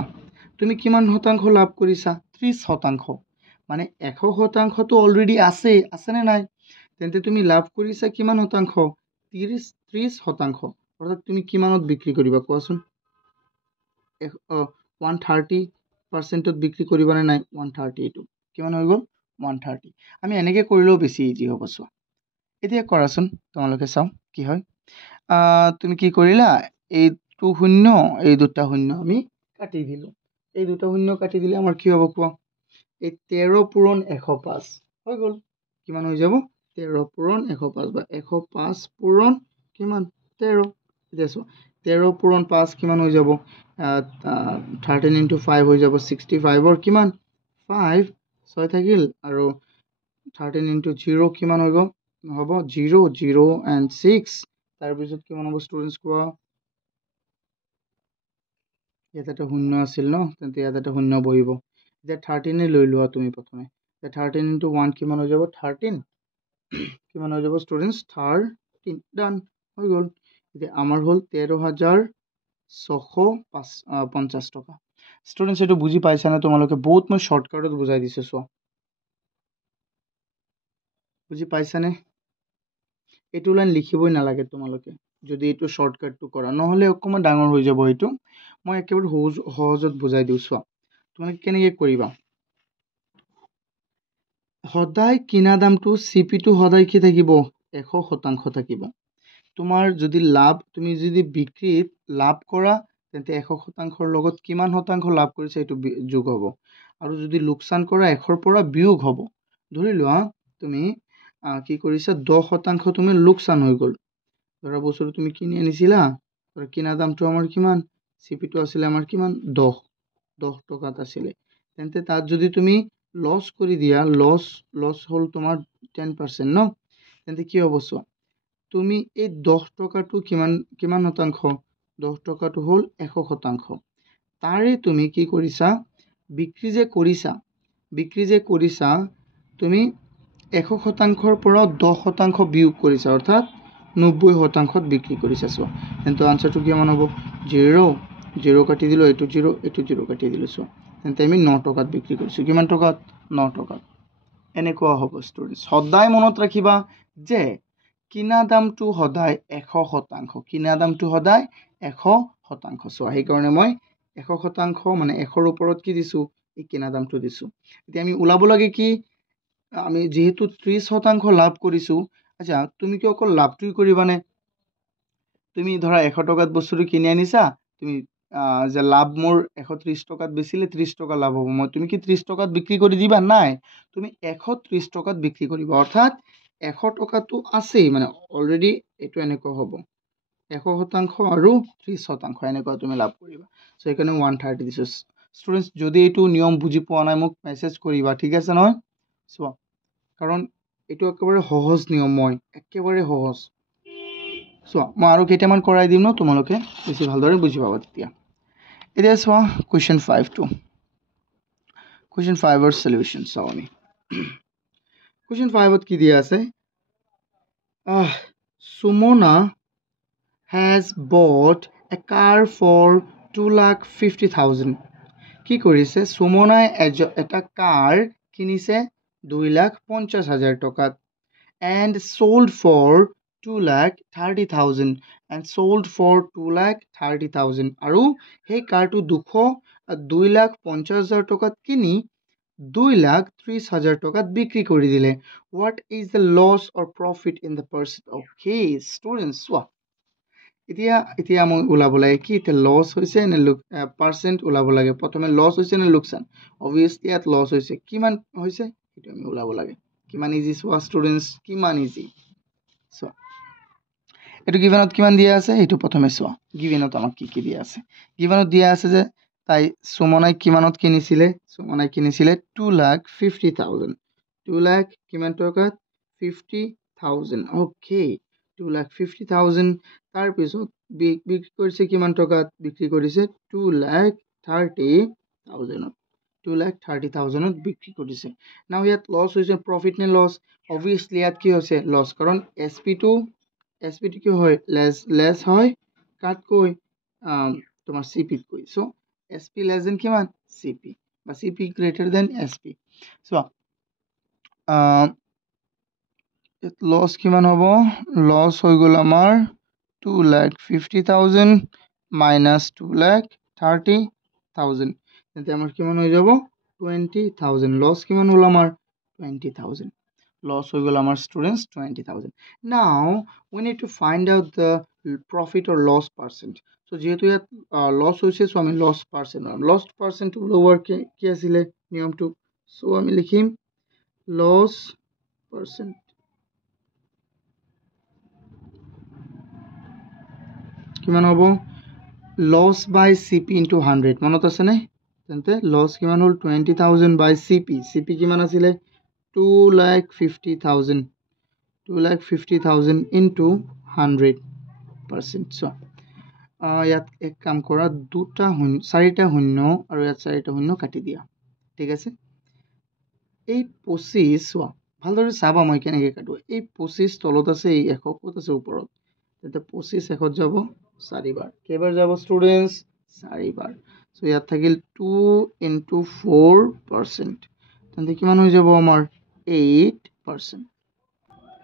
তুমি কিমান শতাংশ লাভ কৰিছা 30% মানে 100% অলৰেডি আছেনে নাই, তেন্তে তুমি লাভ কৰিছা কিমান শতাংশ? 30%। অৰ্থাৎ তুমি কিমানত বিক্ৰী কৰিবা কোৱাচোন? 130%ত বিক্ৰী কৰিবানে নাই? 130 এইটো কিমান হৈ গ'ল? 130। আমি এনেকৈ কৰিলেও বেছি ইজি হ'ব। চোৱা এতিয়া কৰাচোন, তোমালোকে চাওঁ কি হয়। তুমি কি কৰিলা, এইটো শূন্য এই দুটা শূন্য আমি কাটি দিলোঁ। এই দুটা শূন্য কাটি দিলে আমাৰ কি হ'ব কোৱা? এই 13 পূৰণ 105 হৈ গ'ল। কিমান হৈ যাব? 13 পূৰণ 105 বা 105 পূৰণ কিমান? 13। এতিয়া চোৱা 13 পূৰণ 5 কিমান হৈ যাব? 13 × 5 হৈ যাব 65ৰ কিমান? 5 6 থাকিল আৰু 13 × 0 কিমান হৈ গ'ল? হ'ব 0 0 and 6। তাৰপিছত কিমান হ'ব ষ্টুডেণ্টছ কোৱা? ইয়াত এটা শূন্য আছিল ন, তেন্তে ইয়াত এটা শূন্য বহিব। এতিয়া 13 লৈ লোৱা তুমি প্ৰথমে। 13 × 1 কিমান হৈ যাব? 13। কিমান হৈ যাব ষ্টুডেণ্টছ? 13। ডান হৈ গ'ল। এতিয়া আমাৰ হ'ল 13,650 টকা। ষ্টুডেণ্টছ এইটো বুজি পাইছানে তোমালোকে? বহুত মই শ্বৰ্টকাটত বুজাই দিছোঁ। চোৱা বুজি পাইছানে? এইটো লাইন লিখিবই নালাগে তোমালোকে যদি এইটো শ্বৰ্টকাটটো কৰা, নহ'লে অকণমান ডাঙৰ হৈ যাব। এইটো মই একেবাৰে সহজত বুজাই দিওঁ। চোৱা তোমালোকে কেনেকৈ কৰিবা। সদায় কিনা দামটো চিপিটো সদায় কি থাকিব? 100% থাকিব। তোমাৰ যদি লাভ, তুমি যদি বিক্ৰীত লাভ কৰা তেন্তে 100%ৰ লগত কিমান শতাংশ লাভ কৰিছে এইটো যোগ হ'ব। আৰু যদি লোকচান কৰা 100ৰ পৰা বিয়োগ হ'ব। ধৰি লোৱা তুমি কি কৰিছা, 10% তুমি লোকচান হৈ গ'ল। ধৰা বস্তুটো তুমি কিনি আনিছিলা, কিনা দামটো আমাৰ কিমান? চিপিটো আছিলে আমাৰ কিমান? 10 টকাত আছিলে। তেন্তে তাত যদি তুমি লছ কৰি দিয়া, লছ হ'ল তোমাৰ 10% ন, তেন্তে কি হ'ব চোৱা, তুমি এই 10 টকাটো কিমান শতাংশ? 10 টকাটো হ'ল 100%। তাৰে তুমি কি কৰিছা, বিক্ৰী যে কৰিছা তুমি 100%ৰ পৰা 10% বিয়োগ কৰিছা, অৰ্থাৎ 90%ত বিক্ৰী কৰিছা। চোৱা তেন্তে আনচাৰটো কিমান হ'ব? 0 কাটি দিলোঁ, এইটো 0 কাটি দিলোঁ। চোৱা তেন্তে আমি 9 টকাত বিক্ৰী কৰিছোঁ। কিমান টকাত? 9 টকাত। এনেকুৱা হ'ব ষ্টুডেণ্টছ। সদায় মনত ৰাখিবা যে কিনা দামটো সদায় 100%। কিনা দামটো সদায় 100%। চোৱা সেইকাৰণে মই 100% মানে 100ৰ ওপৰত কি দিছোঁ? এই কিনা দামটো দিছোঁ। এতিয়া আমি ওলাব লাগে কি, আমি যিহেতু 30% লাভ কৰিছোঁ। আচ্ছা তুমি কি অকল লাভটোই কৰিবানে? তুমি ধৰা 100 টকাত বস্তুটো কিনি আনিছা, তুমি যে লাভ মোৰ 130 টকাত বেচিলে 30 টকা লাভ হ'ব, তুমি কি 30 টকাত বিক্ৰী কৰি দিবা? নাই, তুমি 130 টকাত বিক্ৰী কৰিবা। অৰ্থাৎ 100 টকাটো আছেই, মানে অলৰেডি এইটো এনেকুৱা হ'ব 100% আৰু 30% এনেকুৱা তুমি লাভ কৰিবা। চ' সেইকাৰণে 130 দিছোঁ। ষ্টুডেণ্টছ যদি এইটো নিয়ম বুজি পোৱা নাই মোক মেছেজ কৰিবা, ঠিক আছে নহয়? চোৱা কাৰণ এইটো একেবাৰে সহজ নিয়ম, একেবাৰে সহজ। চোৱা মই আৰু কেইটামান কৰাই দিম ন, তোমালোকে বেছি ভালদৰে বুজি পাবা তেতিয়া। এতিয়া চোৱা কুৱেশ্যন 5টো। কুৱেশ্যন 5ৰ সলিউশ্যন চাওঁ আমি। কুৱেশ্যন 5ত কি দিয়া আছে? Sumona has bought a car for 2,50,000. কি কৰিছে? সুমনাই এটা কাৰ কিনিছে 2,50,000 টকাত and sold for 2,30,000 and sold for 2,30,000 আৰু সেই কাৰটো 2,50,000 টকাত কিনি 2,30,000 টকাত বিক্ৰী কৰি দিলে। What is the loss or profit in the percent? Okay students, চোৱা এতিয়া মই ওলাব লাগে কি, এতিয়া লছ হৈছে নে পাৰ্চেণ্ট ওলাব লাগে। প্ৰথমে লছ হৈছে নে লোকচান? অবভিয়াছলি ইয়াত লছ হৈছে। কিমান হৈছে সেইটো আমি ওলাব লাগে। কিমান ইজি চোৱা ষ্টুডেণ্টছ, কিমান ইজি। চোৱা এইটো গিভেনত কিমান দিয়া আছে সেইটো প্ৰথমে চোৱা। গিভেনত আমাক কি দিয়া আছে? গিভেনত দিয়া আছে যে তাই সুমনাই কিমানত কিনিছিলে? সুমনাই কিনিছিলে 2,50,000। 2,00,000 কিমান টকাত? 50,000। অ'কে 2,50,000। তাৰপিছত বিক্ৰী কৰিছে কিমান টকাত? বিক্ৰী কৰিছে 2,30,000। 2,30,000ত বিক্ৰী কৰিছে। নাও ইয়াত লছ হৈছে, প্ৰফিট নে লছ? অবভিয়াছলি ইয়াত কি হৈছে? লছ, কাৰণ এছ পিটো কি হয়? লেছ হয় কাতকৈ? তোমাৰ চি পিতকৈ। চ' এছ পি লেছ দেন কিমান? চি পি, বা C P greater than S P. চোৱা লছ কিমান হ'ব লছ হৈ গ'ল আমাৰ 2,50,000 মাইনাছ 2,30,000 তেন্তে আমাৰ কিমান হৈ যাব 20,000 লছ কিমান হ'ল আমাৰ 20,000 লছ হৈ গ'ল আমাৰ ষ্টুডেণ্টছ 20,000 নাও we need to find out the profit or loss percent so যেহেতু ইয়াত লছ হৈছে so আমি লছ পাৰ্চেণ্ট ওলোৱাৰ কি আছিলে নিয়মটো so আমি লিখিম লছ পাৰ্চেণ্ট কিমান হ'ব লছ বাই CP into 100 মনত আছে নে তেন্তে লছ কিমান হ'ল 20,000 বাই CP কিমান আছিলে 2,50,000 into 100% so ইয়াত এক কাম কৰা চাৰিটা শূন্য আৰু ইয়াত চাৰিটা শূন্য কাটি দিয়া ঠিক আছে এই 25 চোৱা ভালদৰে চাবা মই কেনেকৈ কাটো এই 25 তলত আছে এই 100 ক'ত আছে ওপৰত তেন্তে 25 100 যাব 4 বাৰ কেইবাৰ যাব ষ্টুডেণ্টছ 4 বাৰ সো ইয়াত থাকিল 2 into 4% তেন্তে কিমান হৈ যাব আমাৰ 8%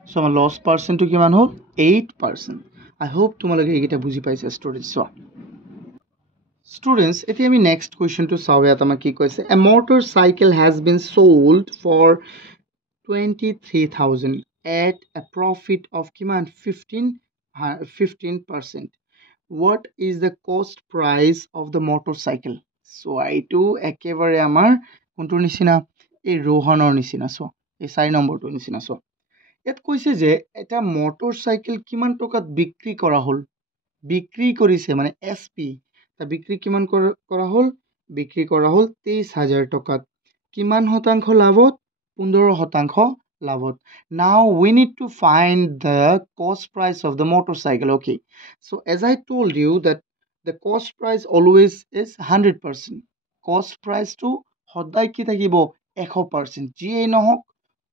সো আমাৰ লছ পাৰ্চেণ্টটো কিমান হ'ল 8% I hope তোমালোকে এইকেইটা বুজি পাইছা ষ্টুডেণ্টছ চোৱা ষ্টুডেণ্টছ এতিয়া আমি নেক্সট কুৱেশ্যনটো চাওঁ ইয়াত আমাক কি কৈছে a motorcycle has been sold for 23,000 at a profit of কিমান 15%. What is the cost price of the motorcycle? So এইটো একেবাৰে আমাৰ কোনটোৰ নিচিনা এই ৰোহনৰ নিচিনা চোৱা এই 4 নম্বৰটোৰ নিচিনা চোৱা ইয়াত কৈছে যে এটা মটৰচাইকেল কিমান টকাত বিক্ৰী কৰা হ'ল বিক্ৰী কৰিছে মানে SP তা বিক্ৰী কিমান কৰা হ'ল বিক্ৰী কৰা হ'ল 23,000 টকাত কিমান শতাংশ লাভত 15% লাভত now we need to find the cost price of the motorcycle okay so as I told you that the cost price always is 100% cost price to সদায় কি থাকিব 100% যিয়ে নহওক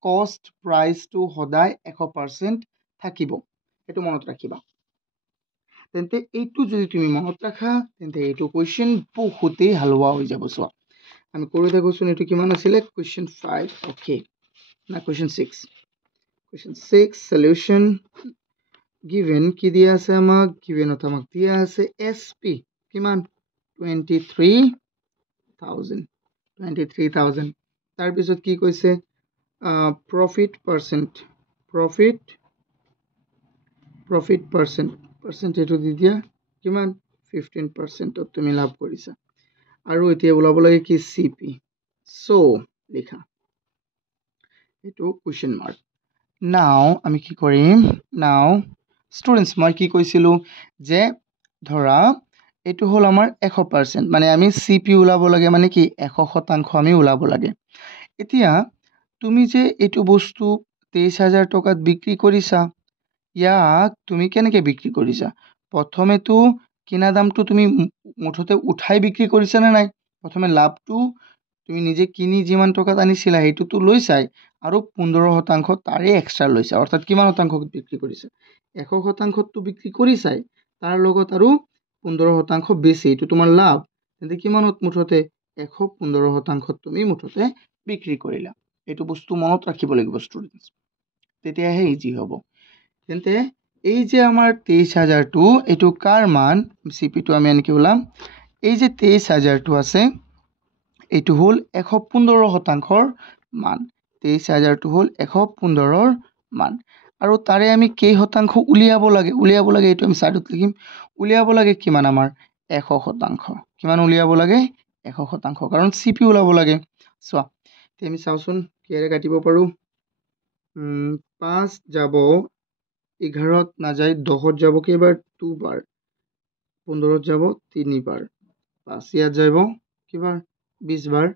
cost price to সদায় 100% থাকিব এটো মনত ৰাখিবা তেন্তে এইটো যদি তুমি মনত ৰাখা তেন্তে এইটো কোৱেশ্চন বহুতেই হালৱা হৈ যাব চোৱা আমি কৰি থাকোচোন এইটো কিমান আছিলে কোৱেশ্চন 5 ওকে না কোৱেশ্চন 6 সলিউশন given কি দিয়া আছে আমাক givenত আমাক দিয়া আছে SP কিমান 23,000 তাৰ পিছত কি কৈছে profit percent এটো দি দিয়া কিমান 15% তুমি লাভ কৰিছা আৰু এতিয়া ওলাব লাগে কি CP so লিখা এটো কোৱেশ্চন মাৰ্ক নাও আমি কি কৰিম নাও ষ্টুডেণ্টছ মই কি কৈছিলো যে ধৰা এটো হল আমাৰ 100% মানে আমি CP ওলাব লাগে মানে কি 100% আমি ওলাব লাগে এতিয়া তুমি যে এটো বস্তু 23,000 টকাত বিক্ৰী কৰিছা ইয়াক তুমি কেনেকৈ বিক্ৰী কৰিছা প্ৰথমে তো কিনা দামটো তুমি মুঠতে উঠাই বিক্ৰী কৰিছা না নাই প্ৰথমে লাভটো তুমি নিজে কিনি যিমান টকাত আনিছিলা হেতু তো লৈছাই আৰু 15% তাৰে এক্সট্ৰা লৈছা অৰ্থাৎ কিমান শতাংশ বিক্ৰী কৰিছা 100% তো বিক্ৰী কৰিছাই তাৰ লগত আৰু 15% বেছি এটো তোমাৰ লাভ তেন্তে কিমানত মুঠতে 115% তুমি মুঠতে বিক্ৰী কৰিলা এটো বস্তু মনত ৰাখিব লাগিব ষ্টুডেণ্টছ তেতিয়াহে ইজি হ'ব তেন্তে এই যে আমাৰ 23,000 টো এটো কাৰ মান CP টো আমি এনেকৈ ওলাম এই যে 23,000 টো আছে এটো হল 115%ৰ মান 23,000 টো হল 115ৰ মান আৰু তাৰে আমি কেই শতাংশ উলিয়াব লাগে এটো আমি সাইডত লিখিম উলিয়াব লাগে কিমান আমাৰ 100% কিমান উলিয়াব লাগে 100% কাৰণ CP ওলাব লাগে চোৱা তে আমি চাওচোন কিৰে কাটিব পাৰো 5 যাব 11ত না যায় 10ত যাব কেইবাৰ 2 বাৰ 15ত যাব 3 বাৰ 5 ইয়াত যাব কিবাৰ 20 বাৰ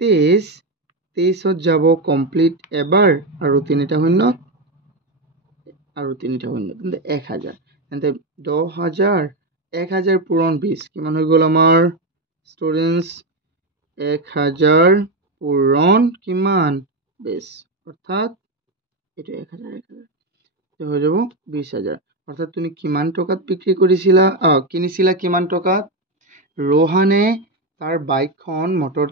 23ত যাব কমপ্লিট এবাৰ আৰু 3টা শূন্য তেন্তে 1000 তেন্তে 10,000 পূৰণ 20 কিমান হৈ গ'ল আমাৰ ষ্টুডেণ্টছ 1000 পূৰণ কিমান 20 অৰ্থাৎ এটো 1000 হৈ যাব 20,000 অৰ্থাৎ তুমি কিমান টকাত বিক্ৰী কৰিছিলা কিনিছিলা কিমান টকাত ৰোহানে তাৰ বাইকখন মটৰ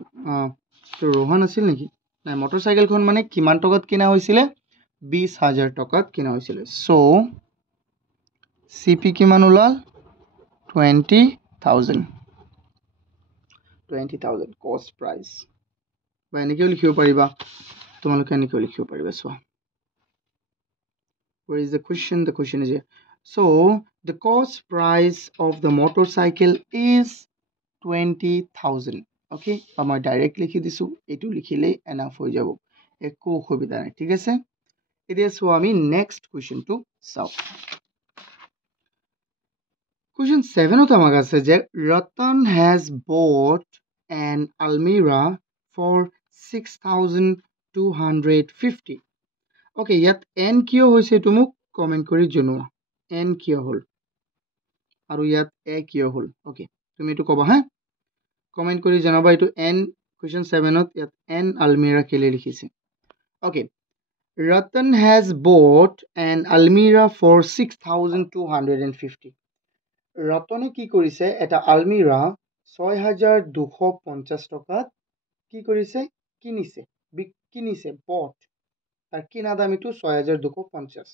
ৰোহান আছিল নেকি নাই মটৰচাইকেলখন মানে কিমান টকাত কিনা হৈছিলে 20,000 টকাত কিনা হৈছিলে সো CP কিমান ওলাল 20,000 কষ্ট প্ৰাইচ বা এনেকৈও লিখিব পাৰিবা তোমালোকে এনেকৈও লিখিব পাৰিবা চোৱা where is the question is here so the cost price of the motorcycle is 20,000 okay মই ডাইৰেক্ট লিখি দিছো এটো লিখিলে এনাফ হৈ যাব একো অসুবিধা নাই ঠিক আছে এতিয়া সো আমি নেক্সট কোৱেশ্চনটো চাও Question 7 ত আমাক আছে যে Ratan has bought an Almira for 6,250 Okay ইয়াত n কিয় হৈছে এটো মোক কমেন্ট কৰি জনোৱা n কিয় হল আৰু ইয়াত a কিয় হল okay তুমি এটো কবা হা কমেন্ট কৰি জনাবা এটো n question 7 ত ইয়াত n Almira কেলে লিখিছে okay Ratan has bought an Almira for 6,250 ৰতনে কি কৰিছে এটা আলমিৰা 6,250 টকাত কি কৰিছে কিনিছে bought তাৰ কিনা দাম এটো 6,250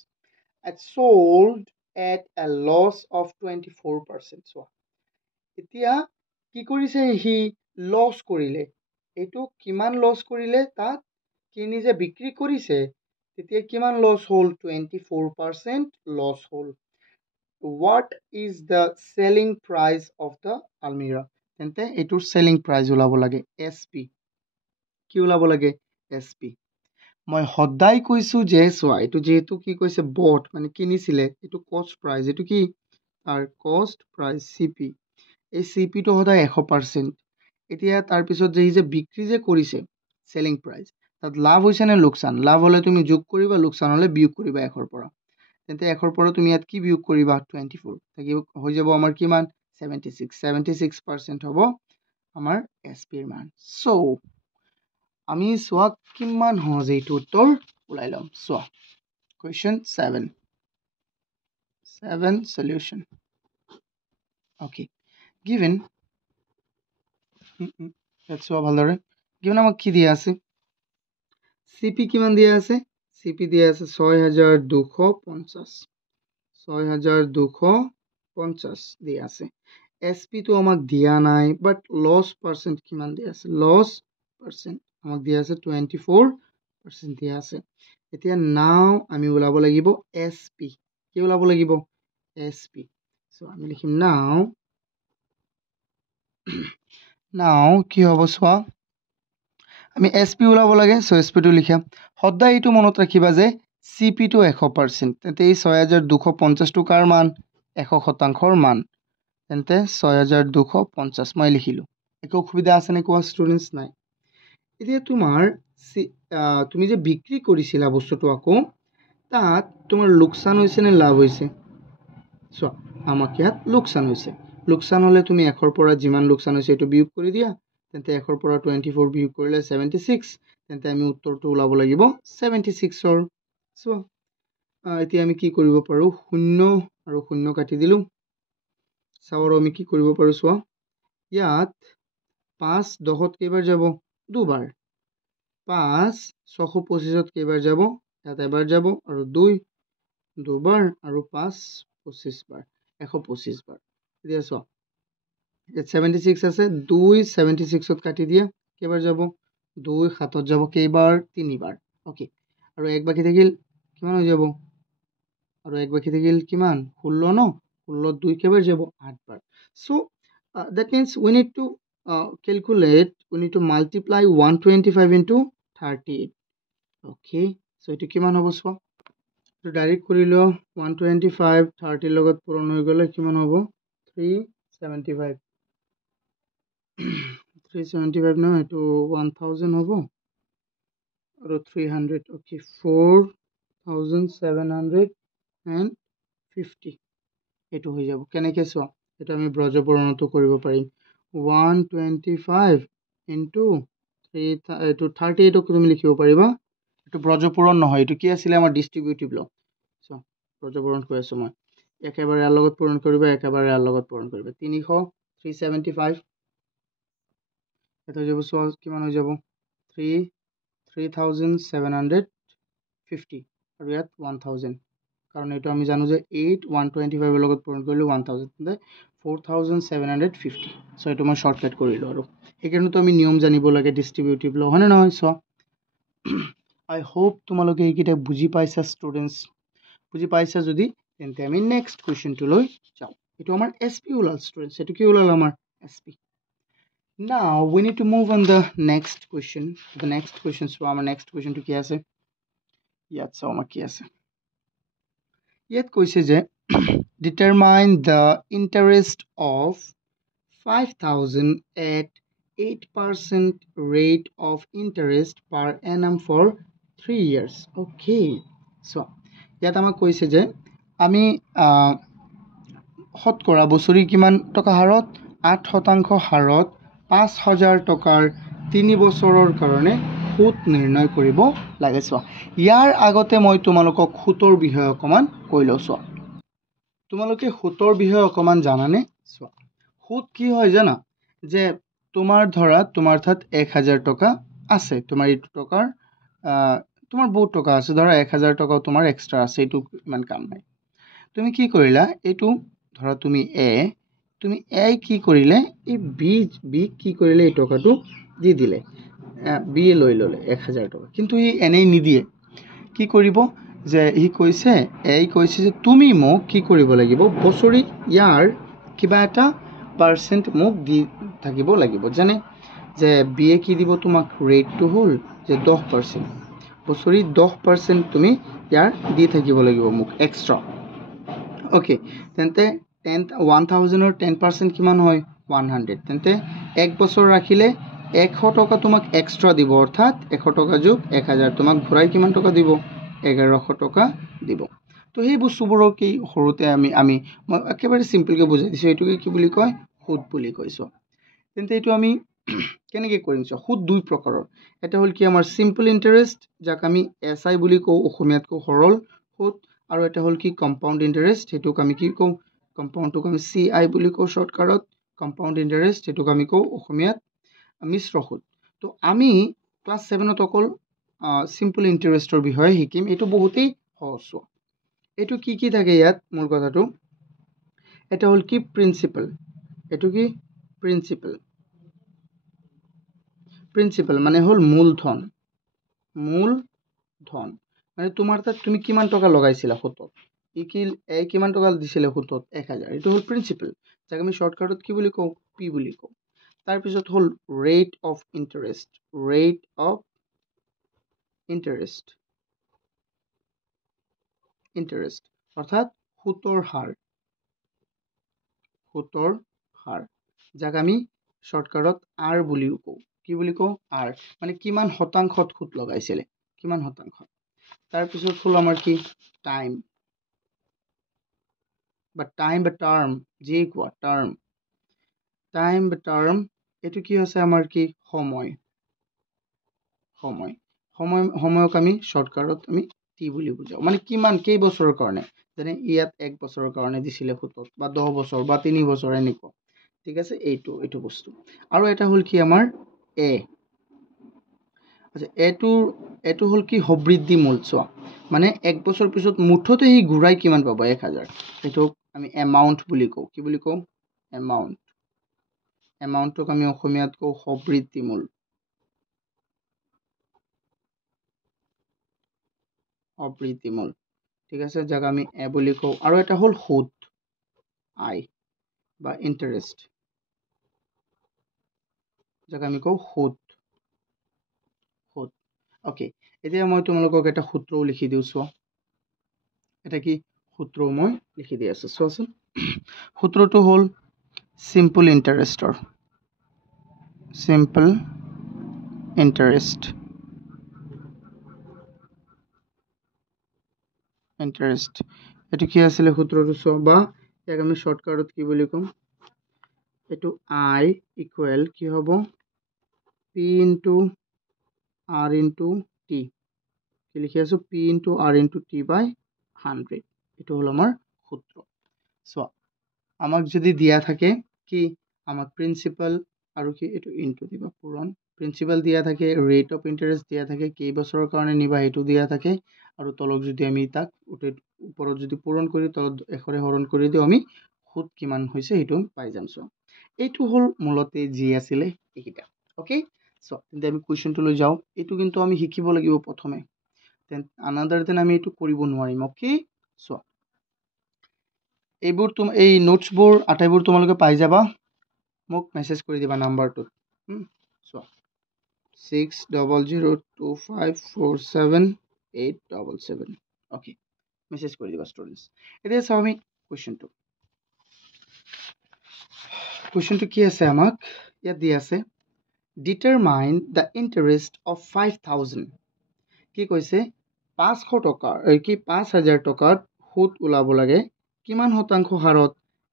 and sold at a loss of 24% so এতিয়া কি কৰিছে হি লস কৰিলে এটো কিমান লস কৰিলে তাত কিনি যে বিক্ৰী কৰিছে তেতিয়া কিমান লস হল 24% লস হল What is the selling price of the Almira? তেন্তে এটোৰ selling price ওলাব লাগে SP কি ওলাব লাগে SP মই সদায় কৈছো যে সোৱা এটো যেহেতু কি কৈছে bought মানে কিনিছিলে এটো cost price এটো কি আর cost price CP এই CP টো সদায় 100% এতিয়া তাৰ পিছত যে বিক্ৰী যে কৰিছে selling price তাত লাভ হৈছে নে লোকসান লাভ হলে তুমি যোগ কৰিবা লোকসান হলে বিয়োগ কৰিবা 1 ৰ পৰা তেন্তে 1 ৰ পৰা তুমি ইয়াত কি বিয়োগ কৰিবা 24 তাকি হৈ যাব আমাৰ কিমান 76% হ'ব আমাৰ SP ৰ মান সো আমি সোৱা কিমান হজে এইটো উত্তৰ উলাই লম সোৱা question 7 solution okay given let's সোৱা ভালদৰে given আমাক কি দিয়া আছে CP কিমান দিয়া আছে CP দিয়া আছে 6,250 দিয়া আছে SP তো আমাক দিয়া নাই বাট লস পার্সেন্ট কিমান দিয়া আছে লস পার্সেন্ট আমাক দিয়া আছে 24% দিয়া আছে এতিয়া নাও আমি উলাব লাগিব SP কি উলাব লাগিব SP সো আমি লিখিম নাও কি হ'ব সোৱা আমি SP উলাব লাগে সো SP টো লিখা সদায় এটো মনত ৰাখিবা যে CP টো 100% তেন্তে এই 6,250 টো কাৰ মান 100% মান তেন্তে 6,250 মই লিখিলো একো অসুবিধা আছে নে কোৱা স্টুডেন্টস নাই এতিয়া তুমি যে বিক্ৰী কৰিছিলা বস্তুটো আকৌ তাত তোমাৰ লোকসান হৈছে নে লাভ হৈছে সো আমাক ইয়াত লোকসান হৈছে লোকসান হলে তুমি 1 ৰ পৰা যিমান লোকসান হৈছে এটো বিয়োগ কৰি দিয়া তেন্তে 1 ৰ পৰা 24 বিয়োগ কৰিলে 76 তেন্তে আমি উত্তৰটো উলাব লাগিব 76 ৰ সো এতিয়া আমি কি কৰিব পাৰো 0 আৰু 0 কাটি দিলু সাৱৰ আমি কি কৰিব পাৰো সোৱা ইয়াত 5 10ত কেইবাৰ যাব দুবাৰ 5 625ত কেইবাৰ যাব ইয়াত এবাৰ যাব আৰু 2 দুবাৰ আৰু 5 25 বাৰ 125 বাৰ এতিয়া সোৱা ইয়াত 76 আছে 2 76ত কাটি দিয়া কেইবাৰ যাব 2 7ত যাব কেইবাৰ 3 বাৰ ওকে আৰু এক বাকি থাকিল কিমান হৈ যাব আৰু এক বাকি থাকিল কিমান 16 ন 16 2 কেইবাৰ যাব 8 বাৰ so that means we need to multiply 125 into 38 okay so eto kiman hobo so to direct korilo 125 30 লগত পূৰণ হৈ গলে কিমান হ'ব 375 375 no eto 1000 হ'ব আৰু 300 okay 4,750 এটো হৈ যাব কেনেকে সোৱা এটা আমি ব্ৰজপূৰণটো কৰিব পাৰিম 125 into 38 ক তুমি লিখিব পাৰিবা এটো ব্ৰজপূৰণ নহয় এটো কি আছিল আমাৰ ডিস্ট্ৰিবিউটিভ ল সো ব্ৰজপূৰণ কৈ আছো মই একেবাৰে ইয়াৰ লগত পূৰণ কৰিবা একেবাৰে ইয়াৰ লগত পূৰণ কৰিবা 300 375 এটা যাব সো কিমান হৈ যাব 3750 আৰু ইয়াত 1000 কাৰণ এইটো আমি জানো যে 8 125 লগত পূৰণ কৰিলে 1000 তেন্তে 4750 সো এইটো মই শৰ্টকাট কৰিলো আৰু সেইকাৰণেতো আমি নিয়ম জানিব লাগে ডিস্ট্ৰিবিউটিভ ল হয়নে নহয় সো আই হোপ তোমালোকে এইকেইটা বুজি পাইছা ষ্টুডেন্টস বুজি পাইছা যদি তেন্তে আমি নেক্সট কোৱেশ্চনটো লৈ যাওঁ এইটো আমাৰ এসপি ওলাল ষ্টুডেন্টস এইটো কি ওলাল আমাৰ SP now we need to move on the next question so our next question to কি আছে ইয়াত চাও আমাৰ কি আছে ইয়াত কৈছে যে determine the interest of 5000 at 8% rate of interest per annum for 3 years okay so ইয়াত আমাক কৈছে যে আমি শতকৰা বছৰি কিমান টকা হাৰত 8% হাৰত 5000 টকাৰ 3 বছৰৰ কাৰণে সুদ নিৰ্ণয় কৰিব লাগে সো ইয়াৰ আগতে মই তোমালোকক সুতৰ বিষয়ে অকমান কৈ লৈছো তোমালোকে সুতৰ বিষয়ে অকমান জানানে সো সুদ কি হয় জানা যে তোমাৰ ধৰা তোমাৰ তাত 1000 টকা আছে তোমাৰ এই টকাৰ তোমাৰ বহুত টকা আছে ধৰা 1000 টকা তোমাৰ এক্সট্ৰা আছে এটো ইমান কাম নাই তুমি কি কৰিলা এটো ধৰা তুমি এ কি কৰিলে এই বি কি কৰিলে এই টকাটো দি দিলে বি লৈ ললে 1000 টকা কিন্তু ই এনেই নিদিয়ে কি কৰিব যে ই কৈছে যে তুমি মোক কি কৰিব লাগিব বছৰি ইয়াৰ কিবা এটা পাৰ্সেন্ট মোক দি থাকিব লাগিব জানে যে বি কি দিব তোমাক ৰেটটো হল যে 10% বছৰি 10% তুমি ইয়াৰ দি থাকিব লাগিব মোক এক্সট্ৰা ওকে তেন্তে 1000 ৰ 10% কিমান হয় 100 তেন্তে এক বছৰ ৰাখিলে 100 টকা তোমাক এক্সট্ৰা দিব অৰ্থাৎ 100 টকা যোগ 1000 তোমাক ঘূৰাই কিমান টকা দিব 1100 টকা দিব তো এই বস্তুবোৰ কি হৰুতে আমি একেবাৰে সিম্পল কে বুজাই দিছো এটোকে কি বুলি কয় সুদ বুলি কৈছো তেন্তে এটো আমি কেনেকৈ কৰিম সুদ দুই প্ৰকাৰৰ এটা হল কি আমাৰ সিম্পল ইন্টাৰেষ্ট যাক আমি এসআই বুলি কও অসমীয়াত কও সৰল সুদ আৰু এটা হল কি কম্পাউণ্ড ইন্টাৰেষ্ট হেতুক আমি কি কও কম্পাউণ্ডটোক আমি সিআই বুলি কও শৰ্টকাটত কম্পাউণ্ড ইন্টাৰেষ্ট হেতুক আমি কও অসমীয়াত মিশ্ৰ সুদ তো আমি ক্লাস 7 ত অকল সিম্পল ইন্টাৰেষ্টৰ বিষয়ে শিকিম এটো বহুতেই সহজ এটো কি থাকে ইয়াত মূল কথাটো এটা হল কি প্ৰিন্সিপাল এটো কি প্ৰিন্সিপাল মানে হল মূলধন মানে তোমাৰ তাত তুমি কিমান টকা লগাইছিলা সুতত কিমান টকা দিছিলে সুতত 1000 এটো হল প্ৰিন্সিপাল যাক আমি শৰ্টকাটত কি বুলি কও পি বুলি কও তাৰ পিছত হল ৰেট অফ ইন্টাৰেষ্ট অৰ্থাৎ সুতৰ হাৰ যাক আমি শৰ্টকাটত আৰ বুলিও কও কি বুলি কও আৰ মানে কিমান শতাংশত সুত লগাইছিলে কিমান শতাংশ তাৰ পিছত হল আমাৰ কি টাইম বা টাৰ্ম যে কোৱা টাৰ্ম এটো কি আছে আমাৰ কি সময়ক আমি শৰ্টকাটত আমি টি বুলি বুজাও মানে কিমান কেই বছৰৰ কাৰণে যেনে ইয়াত 1 বছৰৰ কাৰণে দিছিলে সুতত বা 10 বছৰ বা 3 বছৰ এনেকুৱা ঠিক আছে এইটো বস্তু আৰু এটা হল কি আমাৰ এ আচ্ছা এটো হল কি হবৃদ্ধি মূল চোৱা মানে 1 বছৰ পিছত মুঠতে হি ঘূৰাই কিমান পাব 1000 এটো আমি এমাউন্ট বুলি কও কি বুলি কও এমাউন্টক আমি অসমীয়াত কও হবৃদ্ধি মূল ঠিক আছে যাক আমি এ বুলি কও আৰু এটা হল সুদ আই বা ইন্টারেস্ট যাক আমি কও সুদ ওকে এতিয়া মই তোমালোকক এটা সূত্র লিখি দিউছো এটা কি সূত্র মই লিখি দি আছো চোৱাচোন সূত্রটো হল সিম্পল ইন্টারেস্ট এটো কি আছিল সূত্রটো বা ইয়াক আমি শর্টকাটত কি বুলি কম এটো আই ইকুয়াল কি হ'ব p into r into t কি লিখি আছো p into r into t by 100 এটো হল আমাৰ সূত্ৰ সো আমাক যদি দিয়া থাকে কি আমাক প্ৰিন্সিপাল আৰু কি এটো ইনটু দিবা পূৰণ প্ৰিন্সিপাল দিয়া থাকে, ৰেট অফ ইণ্টাৰেষ্ট দিয়া থাকে, কেইবছৰৰ কাৰণে নিবা সেইটো দিয়া থাকে, আৰু তলক যদি আমি তাক ওপৰত যদি পূৰণ কৰি তলত 100ৰে হৰণ কৰি দিওঁ আমি সুদ কিমান হৈছে সেইটো পাই যাম। চ' এইটো হ'ল মূলতে যি আছিলে এইকেইটা। অ'কে, চ' তেন্তে আমি কুৱেশ্যনটো লৈ যাওঁ। এইটো কিন্তু আমি শিকিব লাগিব প্ৰথমে, আনাদাৰ দেন আমি এইটো কৰিব নোৱাৰিম। অ'কে, চ' এইবোৰ এই নোটছবোৰ আটাইবোৰ তোমালোকে পাই যাবা, মোক মেছেজ কৰি দিবা নাম্বাৰটোত। চোৱা 6002547877। অ'কে, মেছেজ কৰি দিবা ষ্টুডেণ্টছ। এতিয়া চাওঁ আমি কুৱেশ্যনটো কি আছে, আমাক ইয়াত দি আছে ডিটাৰমাইন দ্য ইণ্টাৰেষ্ট অফ 5000। কি কৈছে 500 টকাৰ 5000 টকাত সুদ ওলাব লাগে কিমান শতাংশ হাৰত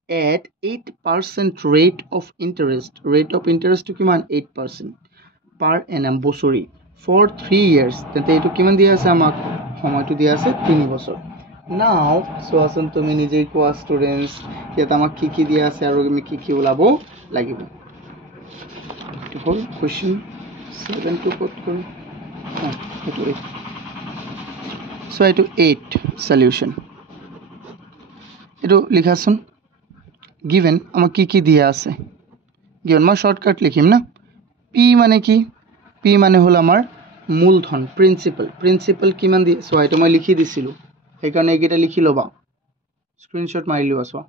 at 8% rate of interest. Rate of ইণ্টাৰেষ্টটো কিমান 8% পাৰ এনাম বছৰি ফৰ 3 years। তেন্তে এইটো কিমান দিয়া আছে, আমাক সময়টো দিয়া আছে 3 বছৰ। নাও চোৱাচোন তুমি নিজেই কোৱা ষ্টুডেণ্টছ, ইয়াত আমাক কি দিয়া আছে আৰু আমি কি ওলাব লাগিব। এইটো হ'ল কুৱেশ্যন 7টো ক'ত কৰিম, এইটো 8। চ' এইটো 8 সলিউশ্যন। এইটো লিখাচোন, গিভেন আমাক কি দিয়া আছে। গিভেন মই শ্বৰ্টকাট লিখিম না। পি মানে কি, পি মানে হ'ল আমাৰ মূলধন, প্ৰিন্সিপাল কিমান দিয়ে। চোৱা এইটো মই লিখি দিছিলোঁ, সেইকাৰণে এইকেইটা লিখি ল'বা, স্ক্ৰীনশ্বট মাৰি লোৱা। চোৱা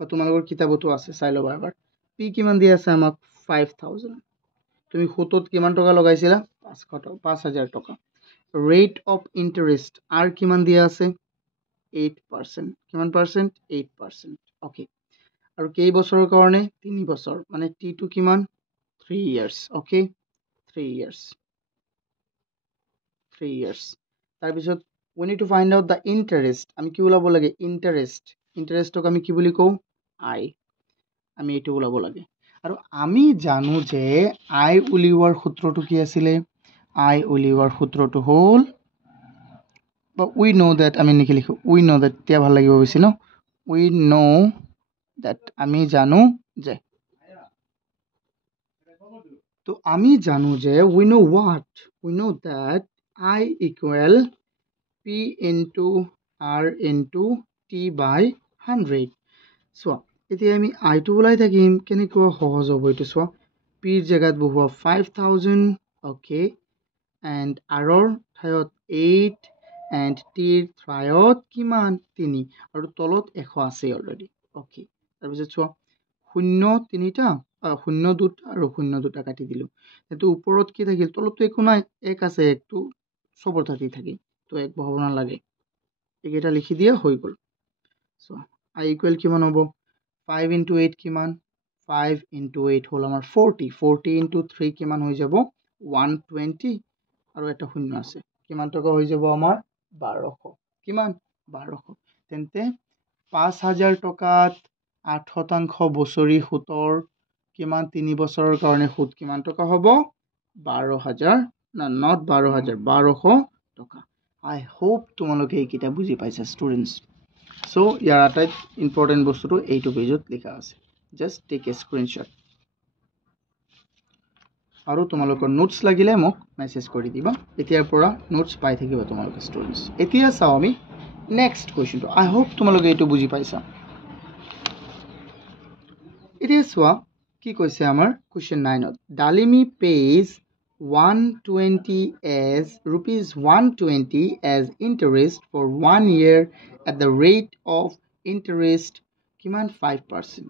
বা তোমালোকৰ কিতাপতো আছে, চাই ল'বা এবাৰ। পি কিমান দিয়া আছে আমাক 5000। তুমি সুতত কিমান টকা লগাইছিলা 5000 টকা। ৰেট অফ ইণ্টাৰেষ্ট আৰ কিমান দিয়া আছে 8%। কিমান পাৰ্চেণ্ট 8%। অ'কে, আৰু কেইবছৰৰ কাৰণে 3 বছৰ, মানে টিটো কিমান 3 years। Okay, 3 years। তাৰপিছত we need to find out the interest। আমি কি ওলাব লাগে ইণ্টাৰেষ্টক আমি কি বুলি কওঁ আই। আমি এইটো ওলাব লাগে, আৰু আমি জানো যে আই উলিওৱাৰ সূত্ৰটো কি আছিলে। আই উলিওৱাৰ সূত্ৰটো হ'ল, বা উই ন' দেট, আমি নেকি লিখোঁ উই ন' দেট, এতিয়া ভাল লাগিব বেছি ন। উই ন' দেট, আমি জানো যে, তো আমি জানো যে we know' what, we know' that I equal P into R into T by 100। চোৱা এতিয়া আমি আইটো ওলাই থাকিম, কেনেকুৱা সহজ হ'ব এইটো। চোৱা পিৰ জেগাত বহুৱা 5000, অ'কে, এণ্ড আৰৰ ঠাইত 8, এণ্ড টিৰ ঠাইত কিমান 3, আৰু তলত 100 আছে অলৰেডি। অ'কে, তাৰপিছত চোৱা 0 3টা, 0 2টা আৰু 0 2টা কাটি দিলোঁ। সেইটো ওপৰত কি থাকিল, তলততো একো নাই, 1 আছে, 1টো চবৰ তাতেই থাকে, তো 1 বহাব নালাগে, এইকেইটা লিখি দিয়া হৈ গ'ল। চোৱা আই ইকুৱেল কিমান হ'ব 5 × 8 কিমান 5 × 8 হ'ল আমাৰ 40 × 3 কিমান হৈ যাব 120, আৰু এটা 0 আছে, কিমান টকা হৈ যাব আমাৰ 1200। কিমান 1200। তেন্তে 5000 টকাত 8% বছৰি সুতৰ কিমান 3 বছৰৰ কাৰণে সুদ কিমান টকা হ'ব 12000, নট 12000, 1200 টকা। আই হোপ তোমালোকে এইকেইটা বুজি পাইছা ষ্টুডেণ্টছ। চ' ইয়াৰ আটাইত ইম্পৰ্টেণ্ট বস্তুটো এইটো পেজত লিখা আছে, জাষ্ট টেক এ স্ক্ৰীনশ্বট, আৰু তোমালোকৰ নোটছ লাগিলে মোক মেছেজ কৰি দিবা। এতিয়াৰ পৰা নোটছ পাই থাকিবা তোমালোকে ষ্টুডেণ্টছ। এতিয়া চাওঁ আমি নেক্সট কুৱেশ্যনটো। আই হোপ তোমালোকে এইটো বুজি পাইছা। এতিয়া চোৱা কি কৈছে আমাৰ question 9ত, Dalimi page 120 as interest for 1 year at the rate of interest কিমান 5%.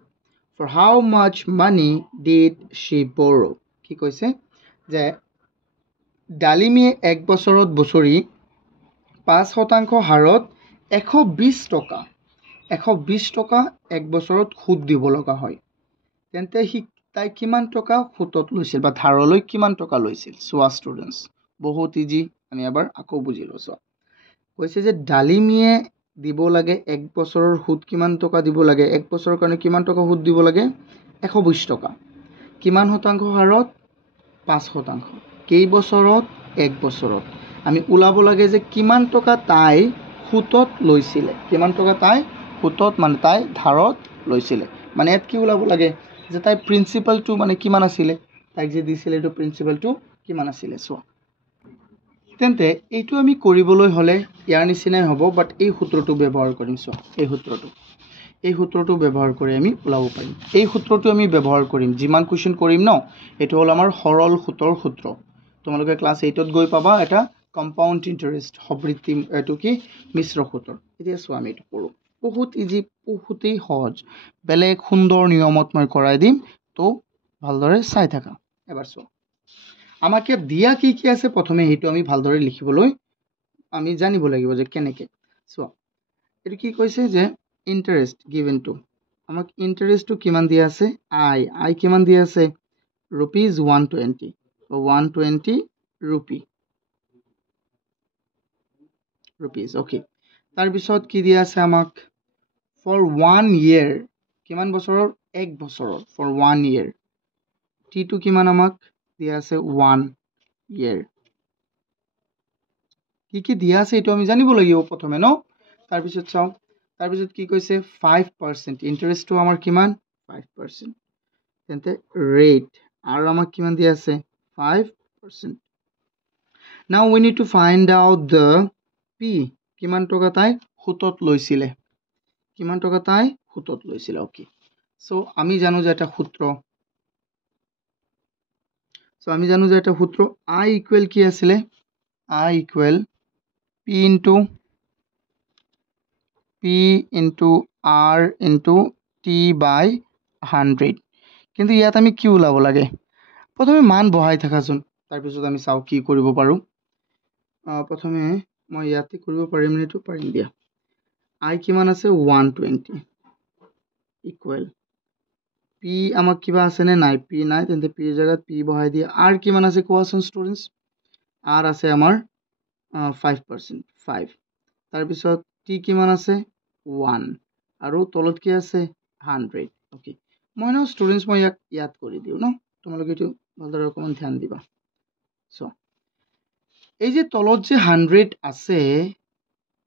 For how much money did she borrow? কি কৈছে যে ডালিমিয়ে 1 বছৰত বছৰি 5% হাৰত 120 টকা 1 বছৰত সুদ দিব লগা হয়। তেন্তে তাই কিমান টকা সুতত লৈছিল বা ধাৰলৈ কিমান টকা লৈছিল। চোৱা ষ্টুডেণ্টছ, বহুত ইজি, আমি এবাৰ আকৌ বুজি লৈছোঁ। চোৱা কৈছে যে ডালিমিয়ে দিব লাগে 1 বছৰৰ সুদ কিমান টকা দিব লাগে, 1 বছৰৰ কাৰণে কিমান টকা সুদ দিব লাগে 120 টকা, কিমান শতাংশ হাৰত 5%, কেইবছৰত 1 বছৰত। আমি ওলাব লাগে যে কিমান টকা তাই সুতত লৈছিলে, কিমান টকা তাই সুতত মানে তাই ধাৰত লৈছিলে। মানে ইয়াত কি ওলাব লাগে যে তাই প্ৰিন্সিপালটো মানে কিমান আছিলে, তাইক যে দিছিলে এইটো প্ৰিন্সিপালটো কিমান আছিলে চোৱা তেন্তে এইটো আমি কৰিবলৈ হ'লে ইয়াৰ নিচিনাই হ'ব বাট এই সূত্ৰটো ব্যৱহাৰ কৰিম চোৱা এই সূত্ৰটো ব্যৱহাৰ কৰি আমি ওলাব পাৰিম এই সূত্ৰটো আমি ব্যৱহাৰ কৰিম যিমান কুৱেশ্যন কৰিম ন এইটো হ'ল আমাৰ সৰল সূত্ৰৰ সূত্ৰ তোমালোকে ক্লাছ 8ত গৈ পাবা এটা কম্পাউণ্ড ইণ্টাৰেষ্ট সবৃদ্ধি এইটো কি মিশ্ৰ সূত্ৰ এতিয়া চোৱা আমি এইটো কৰোঁ বহুত ইজি বহুতেই সহজ বেলেগ সুন্দৰ নিয়মত মই কৰাই দিম তো ভালদৰে চাই থাকা এবাৰ চোৱা আমাকে দিয়া কি কি আছে প্ৰথমে সেইটো আমি ভালদৰে লিখিবলৈ আমি জানিব লাগিব যে কেনেকৈ চোৱা এইটো কি কৈছে যে ইণ্টাৰেষ্ট গিভেন টু আমাক ইণ্টাৰেষ্টটো কিমান দিয়া আছে আই কিমান দিয়া আছে ৰুপিজ 120 ৰুপিজ অ'কে তাৰপিছত কি দিয়া আছে আমাক ফৰ 1 year কিমান বছৰৰ 1 বছৰৰ ফৰ 1 year টিটো কিমান আমাক দিয়া আছে 1 year কি দিয়া আছে এইটো আমি জানিব লাগিব প্ৰথমে ন তাৰপিছত চাও তাৰপিছত কি কৈছে 5% ইন্টাৰেষ্টটো আমাৰ কিমান 5% তেন্তে ৰেট আৰু আমাক কিমান দিয়া আছে 5% now we need to find out the p কিমান টকা তাই সুতত লৈছিলে ওকে সো আমি জানো যে এটা সূত্র I ইকুৱেল কি আছিলে I equal P into R into T by 100 কিন্তু ইয়াত আমি কি ওলাব লাগে প্ৰথমে মান বহাই থাকাচোন তাৰপিছত আমি চাও কি কৰিব পাৰো প্ৰথমে মই ইয়াতে কৰিব পাৰিম নেটো পাৰিম দিয়া I কিমান আছে 120 ইকুৱেল P আমাক কিবা আছে নে নাই P নাই তেন্তে P এর জায়গাত P বহাই দিয়া R কিমান আছে কোৱাচোন স্টুডেন্টস R আছে আমাৰ 5% 5 তাৰপিছত T কিমান আছে 1 আৰু তলত কি আছে 100 ওকে মই না স্টুডেন্টস মই ইয়াত কৰি দিও ন তোমালোকে এটো ভালদৰে অকমান ধ্যান দিবা সো এই যে তলত যে 100 আছে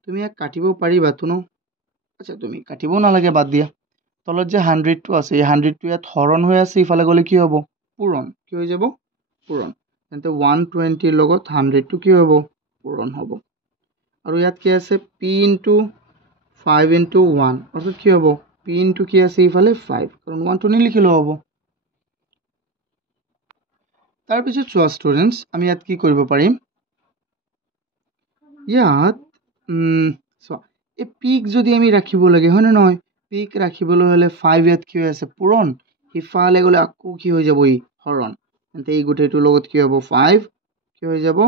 তুমি ইয়াক কাটিব পাৰিবা তো ন আচ্ছা তুমি কাটিব নালাগে বাদ দিয়া তলত যে 100 টো আছে এই 100 টো ইয়াত হৰণ হৈ আছে ইফালে গলে কি হ'ব পূৰণ কি হৈ যাব পূৰণ তেন্তে 120 ৰ লগত 100 টো কি হ'ব পূৰণ হ'ব আৰু ইয়াত কি আছে p into 5 into 1 অৰ্থাৎ কি হ'ব p into কি আছে ইফালে 5 কাৰণ 1 টো নিলিখিলো হ'ব তাৰ পিছত চোৱা স্টুডেন্টস আমি ইয়াত কি কৰিব পাৰিম ইয়াত চোৱা এই পিক যদি আমি ৰাখিব লাগে হয় না নহয় পিক ৰাখিবলৈ হলে 5 ইয়াত কি হৈ আছে পূৰণ ইফালে গলে আকৌ কি হৈ যাব ই হৰণ তেন্তে এই গোটেইটোৰ লগত কি হ'ব 5 কি হৈ যাব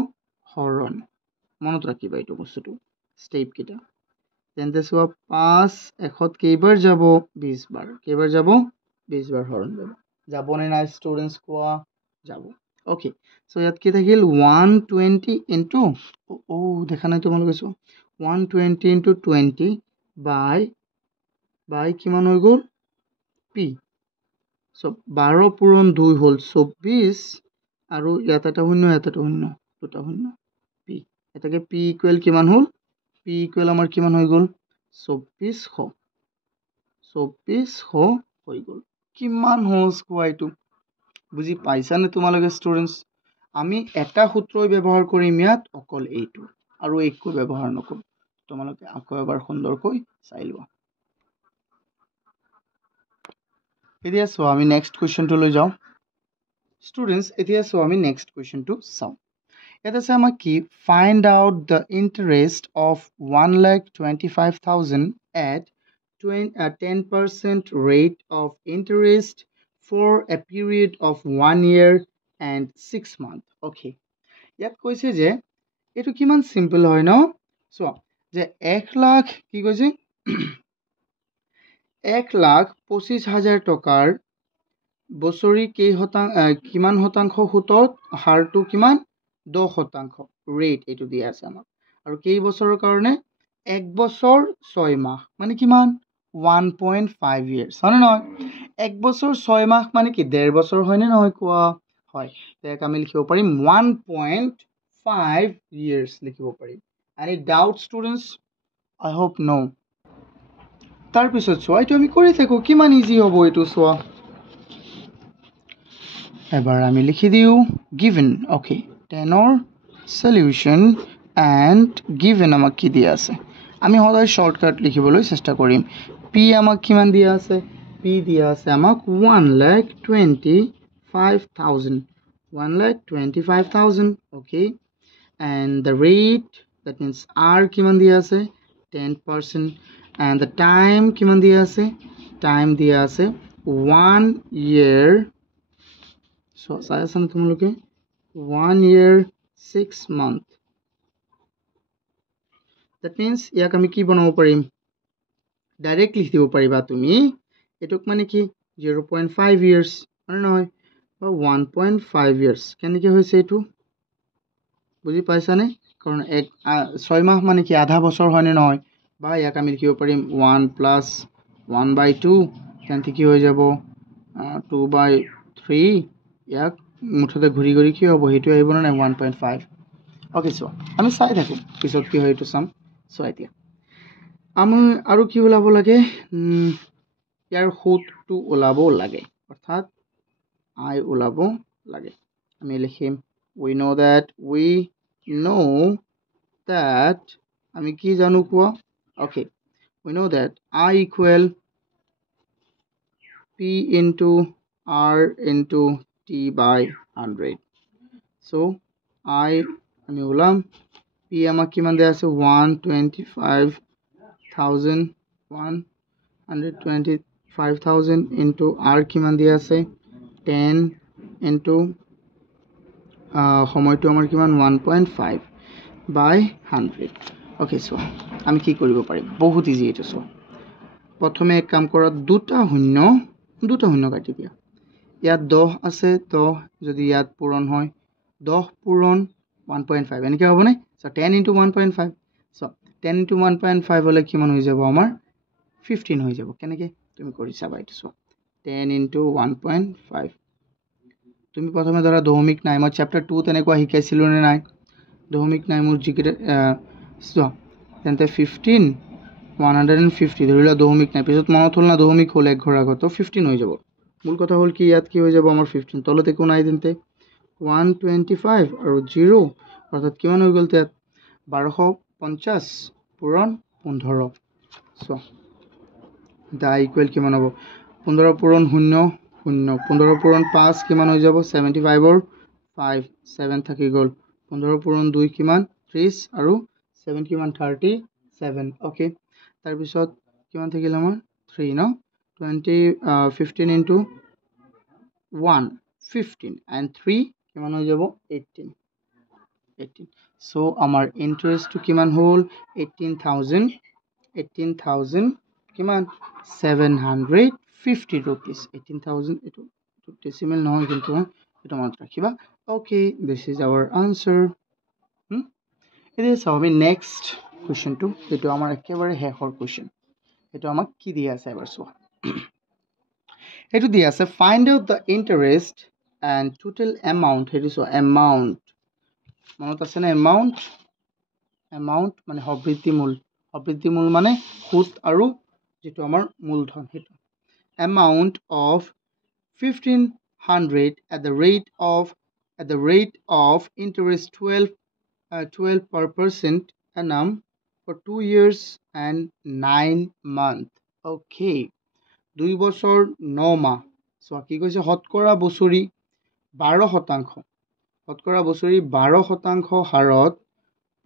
হৰণ মনত ৰাখিবা এইটো বস্তুটো স্টেপ কিটা তেন্তে চোৱা 5 এখত কেইবাৰ যাব 20 বাৰ কেইবাৰ যাব 20 বাৰ হৰণ যাব নে নাই স্টুডেন্টস কোৱা যাব ওকে সো ইয়াত কি থাকিল 120 into দেখা নাই তোমালোকে চোৱা 120 into 20 by কিমান হৈ গল p সো 12 পূৰণ 2 হল 24 আৰু ইয়াত এটা শূন্য দুটা শূন্য p এটাকে p ইকুৱেল কিমান হল p ইকুৱেল আমাৰ কিমান হৈ গল 2400 হৈ গল কিমান সহজ কোৱা এইটো বুজি পাইছা নে তোমালোকে স্টুডেন্টস আমি এটা সূত্ৰই ব্যৱহাৰ কৰিম ইয়াত অকল এইটো আৰু একো ব্যৱহাৰ নকৰো তোমালোকে আকৌ এবাৰ সুন্দৰকৈ চাই লোৱা এতিয়া সো আমি নেক্সট কোৱেশ্চনটো লৈ যাও স্টুডেন্টস এতিয়া সো আমি নেক্সট কোৱেশ্চনটো চাও এটা আছে আমাক কি find out the interest of 1,25,000 at 10% rate of interest for a period of 1 year and 6 months okay ইয়াত কৈছে যে এটো কিমান সিম্পল হয় ন সো যে 1 লাখ কি কৈছে 1,25,000 টকাৰ বছৰি কিমান শতাংশ সুতত হাৰটো কিমান 10% ৰেট এটো দিয়া আছে আমাক আৰু কেই বছৰৰ কাৰণে 1 বছৰ 6 মাহ মানে কিমান 1.5 years হয় না 1 বছৰ 6 মাহ মানে কি 1.5 বছৰ হয় নে নহয় কোৱা হয় তাক আমি লিখিব পাৰিম 1.5 years লিখিব পাৰিম any doubt students I hope no তাৰ পিছত চোৱা এইটো আমি কৰি থাকো কিমান ইজি হ'ব এইটো চোৱা এবাৰ আমি লিখি দিওঁ given okay 10ৰ solution and given আমাক কি দিয়া আছে আমি সদায় শৰ্টকাট লিখিবলৈ চেষ্টা কৰিম p আমাক কিমান দিয়া আছে p দিয়া আছে আমাক 1,25,000 1,25,000 okay and the rate that means r কিমান দিয়া আছে 10% and the time কিমান দিয়া আছে time দিয়া আছে 1 year so চাই আছা না তোমালোকে 1 year 6 month that means ইয়াক আমি কি বনাব পাৰিম ডাইৰেক্ট লিখি দিব পাৰিবা তুমি এটুক মানে কি 0.5 years মানে নহয় বা 1.5 years কেনেকৈ হৈছে এটো বুজি পাইছানে কাৰণ 6 মাহ মানে কি আধা বছৰ হয়নে নহয় বা ইয়াক আমি লিখিব পাৰিম 1 plus 1/2 তেন্তে কি হৈ যাব 2/3 ইয়াক মুঠতে ঘূৰি ঘূৰি কি হ'ব হেতু আহিব না 1.5 ওকে সো আমি চাই থাকো পিছত কি হয় এটো চাম সো এতিয়া আমি আৰু কি ওলাব লাগে ইয়াৰ সুতটো ওলাব লাগে অৰ্থাৎ I ওলাব লাগে আমি লিখিম we know that আমি কি জানো কোৱা okay we know that I equal P into R into T by 100 so I আমি ওলাম P আমাক কিমান দিয়া আছে 125,000 into R কিমান দিয়া আছে 10 into সময়টো আমাৰ কিমান 1.5 by 100 okay so আমি কি কৰিব পাৰিম বহুত ইজি এটো সো প্ৰথমে এক কাম কৰা দুটা শূন্য কাটি দিয়া ইয়াত 10 আছে 10 যদি ইয়াত পূৰণ হয় 10 পূৰণ 1.5 এনেকৈ হ'ব নে সো 10 into 1.5 সো 10 into 1.5 হলে কিমান হৈ যাব আমাৰ 15 হৈ যাব কেনেকৈ তুমি কৰি চাবা এটো সো 10 into 1.5 তুমি প্ৰথমে ধৰা দশমিক নাই মই চ্যাপ্টাৰ 2 তেনেকুৱা শিকাইছিলো নে নাই দশমিক নাই মোৰ জিকিটা সো তেন্তে 15 150 ধৰিলা দশমিক নাই পিছত মনত হল না দশমিক হল এক ঘৰ আগত তো 15 হৈ যাব মূল কথা হল কি ইয়াত কি হৈ যাব আমাৰ 15 তলতে কোন নাই তেন্তে 125 আৰু 0 অৰ্থাৎ কিমান হৈ গল তাত 1250 পূৰণ 15 সো দা ইকুৱেল কিমান হ'ব 15 পূৰণ 0 0 15 পূৰণ 5 কিমান হৈ যাব 75 ৰ 5 7 থাকি গল 15 পূৰণ 2 কিমান 30 আৰু 7 কিমান 37 ওকে তাৰ পিছত কিমান থাকিল আমাৰ 3 ন 15 into 1 15 and 3 কিমান হৈ যাব 18 so আমাৰ ইন্টারেস্ট কিমান হল 18,000 কিমান 750 rupees 18,000 এটো decimal নহয় কিন্তু এটা মনত ৰাখিবা okay this is our answer এতিয়া চাও আমি নেক্সট কোৱেশ্চনটো এটো আমাৰ একেবাৰে হেকৰ কোৱেশ্চন এটো আমাক কি দিয়া আছে এবাৰ চোৱা এটো দিয়া আছে find out the interest and total amount হেতু চোৱা amount মনত আছে না amount মানে হবৃদ্ধি মূল মানে সুত আৰু যেটো আমাৰ মূলধন হেতু amount of 1,500 at the rate of interest 12% annum for 2 years and 9 months okay 2 বছৰ 9 মাহ সো কি কৈছে শতকৰা বছৰি 12% শতকৰা বছৰি 12% হাৰত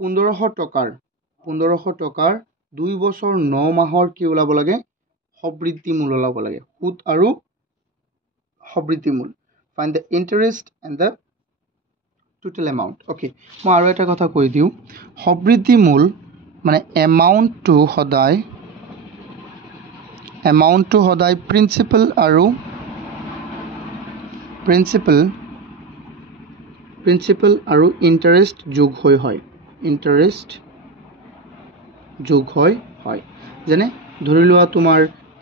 1500 টকাৰ 2 বছৰ 9 মাহৰ কি ওলাব লাগে হবৃদ্ধি মূল ওলাব লাগে সুত আৰু হবৃদ্ধি মূল find the interest and the total amount okay মই আৰু এটা কথা কৈ দিও হবৃদ্ধি মূল মানে amount to সদায় principal আৰু interest যোগ হয় যেনে ধৰি লোৱা তোমাৰ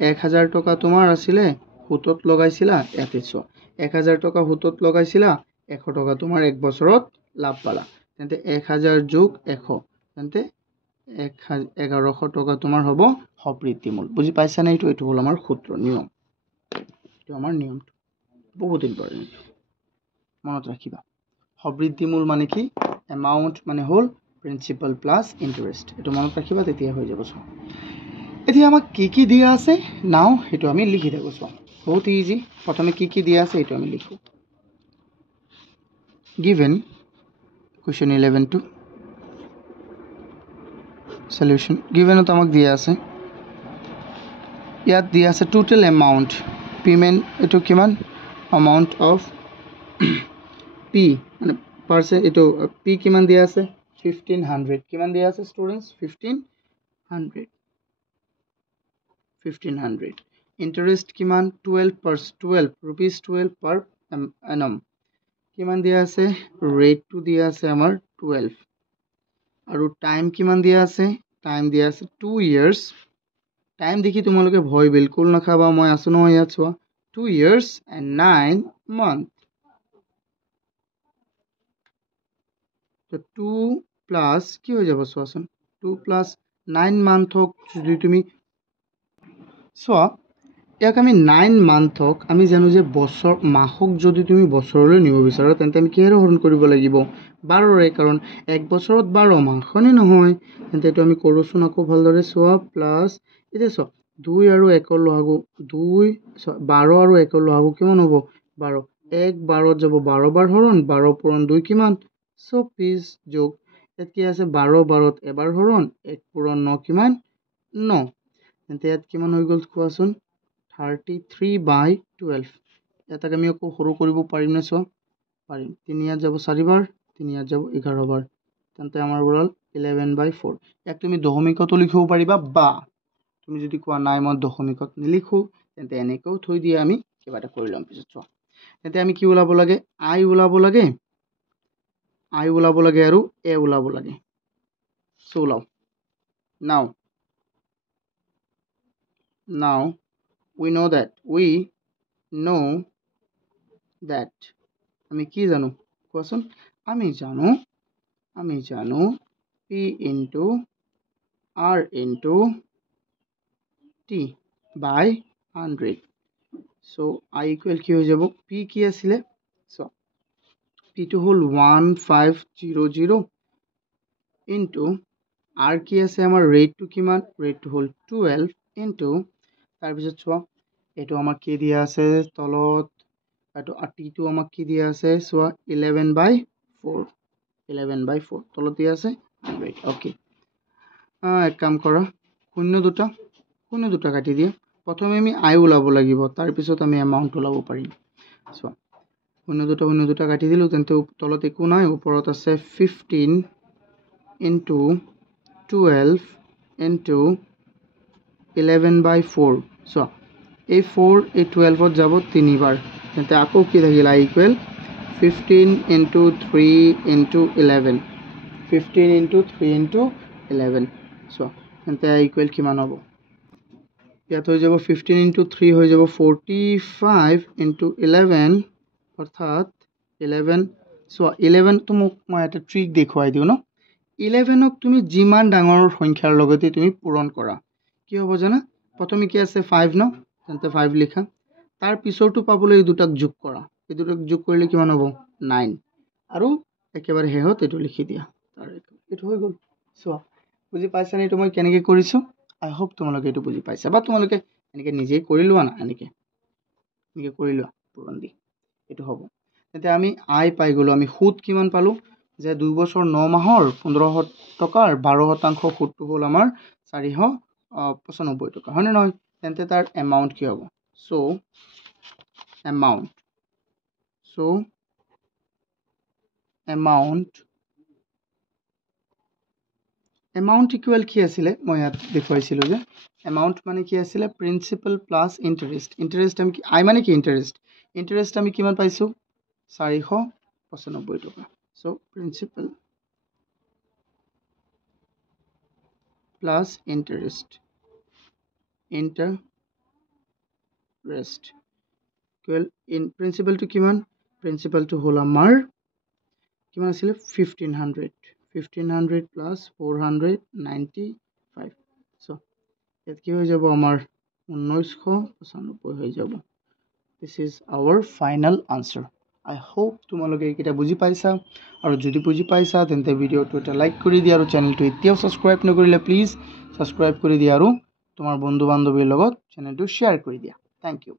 1000 টকা তোমাৰ আছিলে হুতত লগাইছিলা ইয়াতে চোৱা 1000 টকা হুতত লগাইছিলা 100 টকা তোমাৰ এক বছৰত লাভ পালা তেন্তে 1000 যোগ 100 তেন্তে 1100 টকা তোমাৰ হ'ব হবৃদ্ধি মূল বুজি পাইছা না এটো হল আমাৰ সূত্ৰ নিয়ম এটো আমাৰ নিয়ম বহুত ইম্পৰ্টেন্ট মনত ৰাখিবা সবৃদ্ধিমূল মানে কি এমাউণ্ট মানে হ'ল প্ৰিন্সিপাল প্লাছ ইণ্টাৰেষ্ট এইটো মনত ৰাখিবা তেতিয়া হৈ যাব চোৱা এতিয়া আমাক কি দিয়া আছে নাও সেইটো আমি লিখি থাকোঁ চোৱা বহুত ইজি প্ৰথমে কি দিয়া আছে এইটো আমি লিখোঁ given question 11 to solution given আমাক দিয়া আছে ইয়াত দিয়া আছে total amount payment এটো কিমান amount of p মানে পারসেন্ট এটো p কিমান দিয়া আছে 1500 কিমান দিয়া আছে স্টুডেন্টস 1500 interest কিমান 12 rupees 12 per annum কিমান দিয়া আছে rate to দিয়া আছে আমাৰ 12 আৰু টাইম কিমান দিয়া আছে টাইম দিয়া আছে 2 years টাইম দেখি তোমালোকে ভয় বিলকুল নাখাবা মই আছো নহয় ইয়াত চোৱা 2 years and 9 months তো 2 প্লাস কি হৈ যাব চোৱাচোন 2 প্লাস 9 মান্থক যদি তুমি চোৱা ইয়াক আমি 9 মান্থক আমি জানো যে বছৰ মাহক যদি তুমি বছৰলৈ নিব বিচাৰা তেন্তে আমি কিহেৰে হৰণ কৰিব লাগিব 12ৰে কাৰণ এক বছৰত 12 মাহ হয়নে নহয় তেন্তে এইটো আমি কৰোচোন আকৌ ভালদৰে চোৱা প্লাস এতিয়া চোৱা 2 আৰু 1 ৰ লহাগু 2 12 আৰু 1 ৰ লহাগু কিমান হ'ব 12 1 12 যাব 12 বাৰ হৰণ 12 পূৰণ 2 কিমান 24 যোগ ইয়াত কি আছে 12 12ত এবাৰ হৰণ 1 পূৰণ 9 কিমান 9 তেন্তে ইয়াত কিমান হৈ গ'ল কোৱাচোন 33/12 এটাক আমি আকৌ সৰু কৰিব পাৰিম নে চোৱা পাৰিম 3 ইয়াত যাব 4 বাৰ 3 ইয়াত যাব 11 বাৰ তেন্তে আমাৰ ওলাল 11/4 ইয়াক তুমি দশমিকতো লিখিব পাৰিবা বা তুমি যদি কোৱা নাই মই দশমিকত নিলিখো তেন্তে এনেকৈ থৈ দিয়ে আমি কিবা এটা কৰি লম পিছত চোৱা তেন্তে আমি কি ওলাব লাগে i ওলাব লাগে আৰু a ওলাব লাগে সো ওলাও now we know that আমি কি জানো কোৱাচোন আমি জানো p into r into t by 100 so I equal কি হৈ যাব p কি আছিল so p to hall 1500 into r কি আছে আমাৰ rate to কিমান rate to হল 12 into তাৰ পিছত চোৱা এটো আমাৰ কি দিয়া আছে তলত এটো t to আমাক কি দিয়া আছে চোৱা 11/4 তলত দিয়া আছে 100 ওকে এক কাম কৰা শূন্য দুটা কাটি দিয়া প্ৰথমে আমি i ওলাব লাগিব তাৰ পিছত আমি এমাউন্ট ওলাব পাৰিম চোৱা শূন্য দুটা কাটি দিলো তেন্তে তলত একো নাই ওপৰত আছে 15 into 12 into 11/4 so এই 4 এই 12 ত যাব 3 বাৰ তেন্তে আকৌ কি থাকিল i equal 15 into 3 into 11 15 into 3 into 11 so তেন্তে i equal কিমান হ'ব ইয়াত হৈ যাব 15 into 3 হৈ যাব 45 into 11 অৰ্থাৎ 11 so 11 তো মই এটা ট্ৰিক দেখুৱাই দিও ন 11 ক তুমি যিমান ডাঙৰ সংখ্যাৰ লগতে তুমি পূৰণ কৰা কি হ'ব জানা প্ৰথমে কি আছে 5 ন তেন্তে 5 লিখা তাৰ পিছৰটো পাবলৈ এই দুটাক যোগ কৰা এই দুটাক যোগ কৰিলে কিমান হ'ব 9 আৰু একেবাৰে হেহত এটো লিখি দিয়া তাৰ এটো হৈ গ'ল চোৱা বুজি পাইছা নে এটো মই কেনেকৈ কৰিছো আই হোপ তোমালোকে এটো বুজি পাইছা বা তোমালোকে এনেকৈ নিজে কৰি লোৱা না এনেকৈ কৰি লোৱা পূৰণ দি এটো হ'ব তেন্তে আমি আই পাই গলো আমি সুদ কিমান পালো যে 2 বছৰ 9 মাহৰ 1500 টকাৰ 12% সুদটো হ'ল আমাৰ 495 টকা হয়নে নহয় তেন্তে তাৰ এমাউন্ট কি হ'ব so amount equal কি আছিল মই ইয়াত দেখুৱাইছিলো যে amount মানে কি আছিল প্ৰিন্সিপাল প্লাস ইন্টারেস্ট আমি কি i মানে কি ইন্টারেস্ট আমি কিমান পাইছো 495 টকা so principal plus interest equal in principal to কিমান principal to হল আমাৰ কিমান আছিল 1500 plus 495 so এত কি হৈ যাব আমাৰ 1995 হৈ যাব this is our final answer I hope তোমালোকে এইকেইটা বুজি পাইছা আৰু যদি বুজি পাইছা তেন্তে ভিডিঅ'টো এটা লাইক কৰি দিয়া আৰু চেনেলটো এতিয়াও ছাবস্ক্ৰাইব নকৰিলে প্লিজ ছাবস্ক্ৰাইব কৰি দিয়া আৰু তোমাৰ বন্ধু বান্ধৱীৰ লগত চেনেলটো শ্বেয়াৰ কৰি দিয়া। Thank U.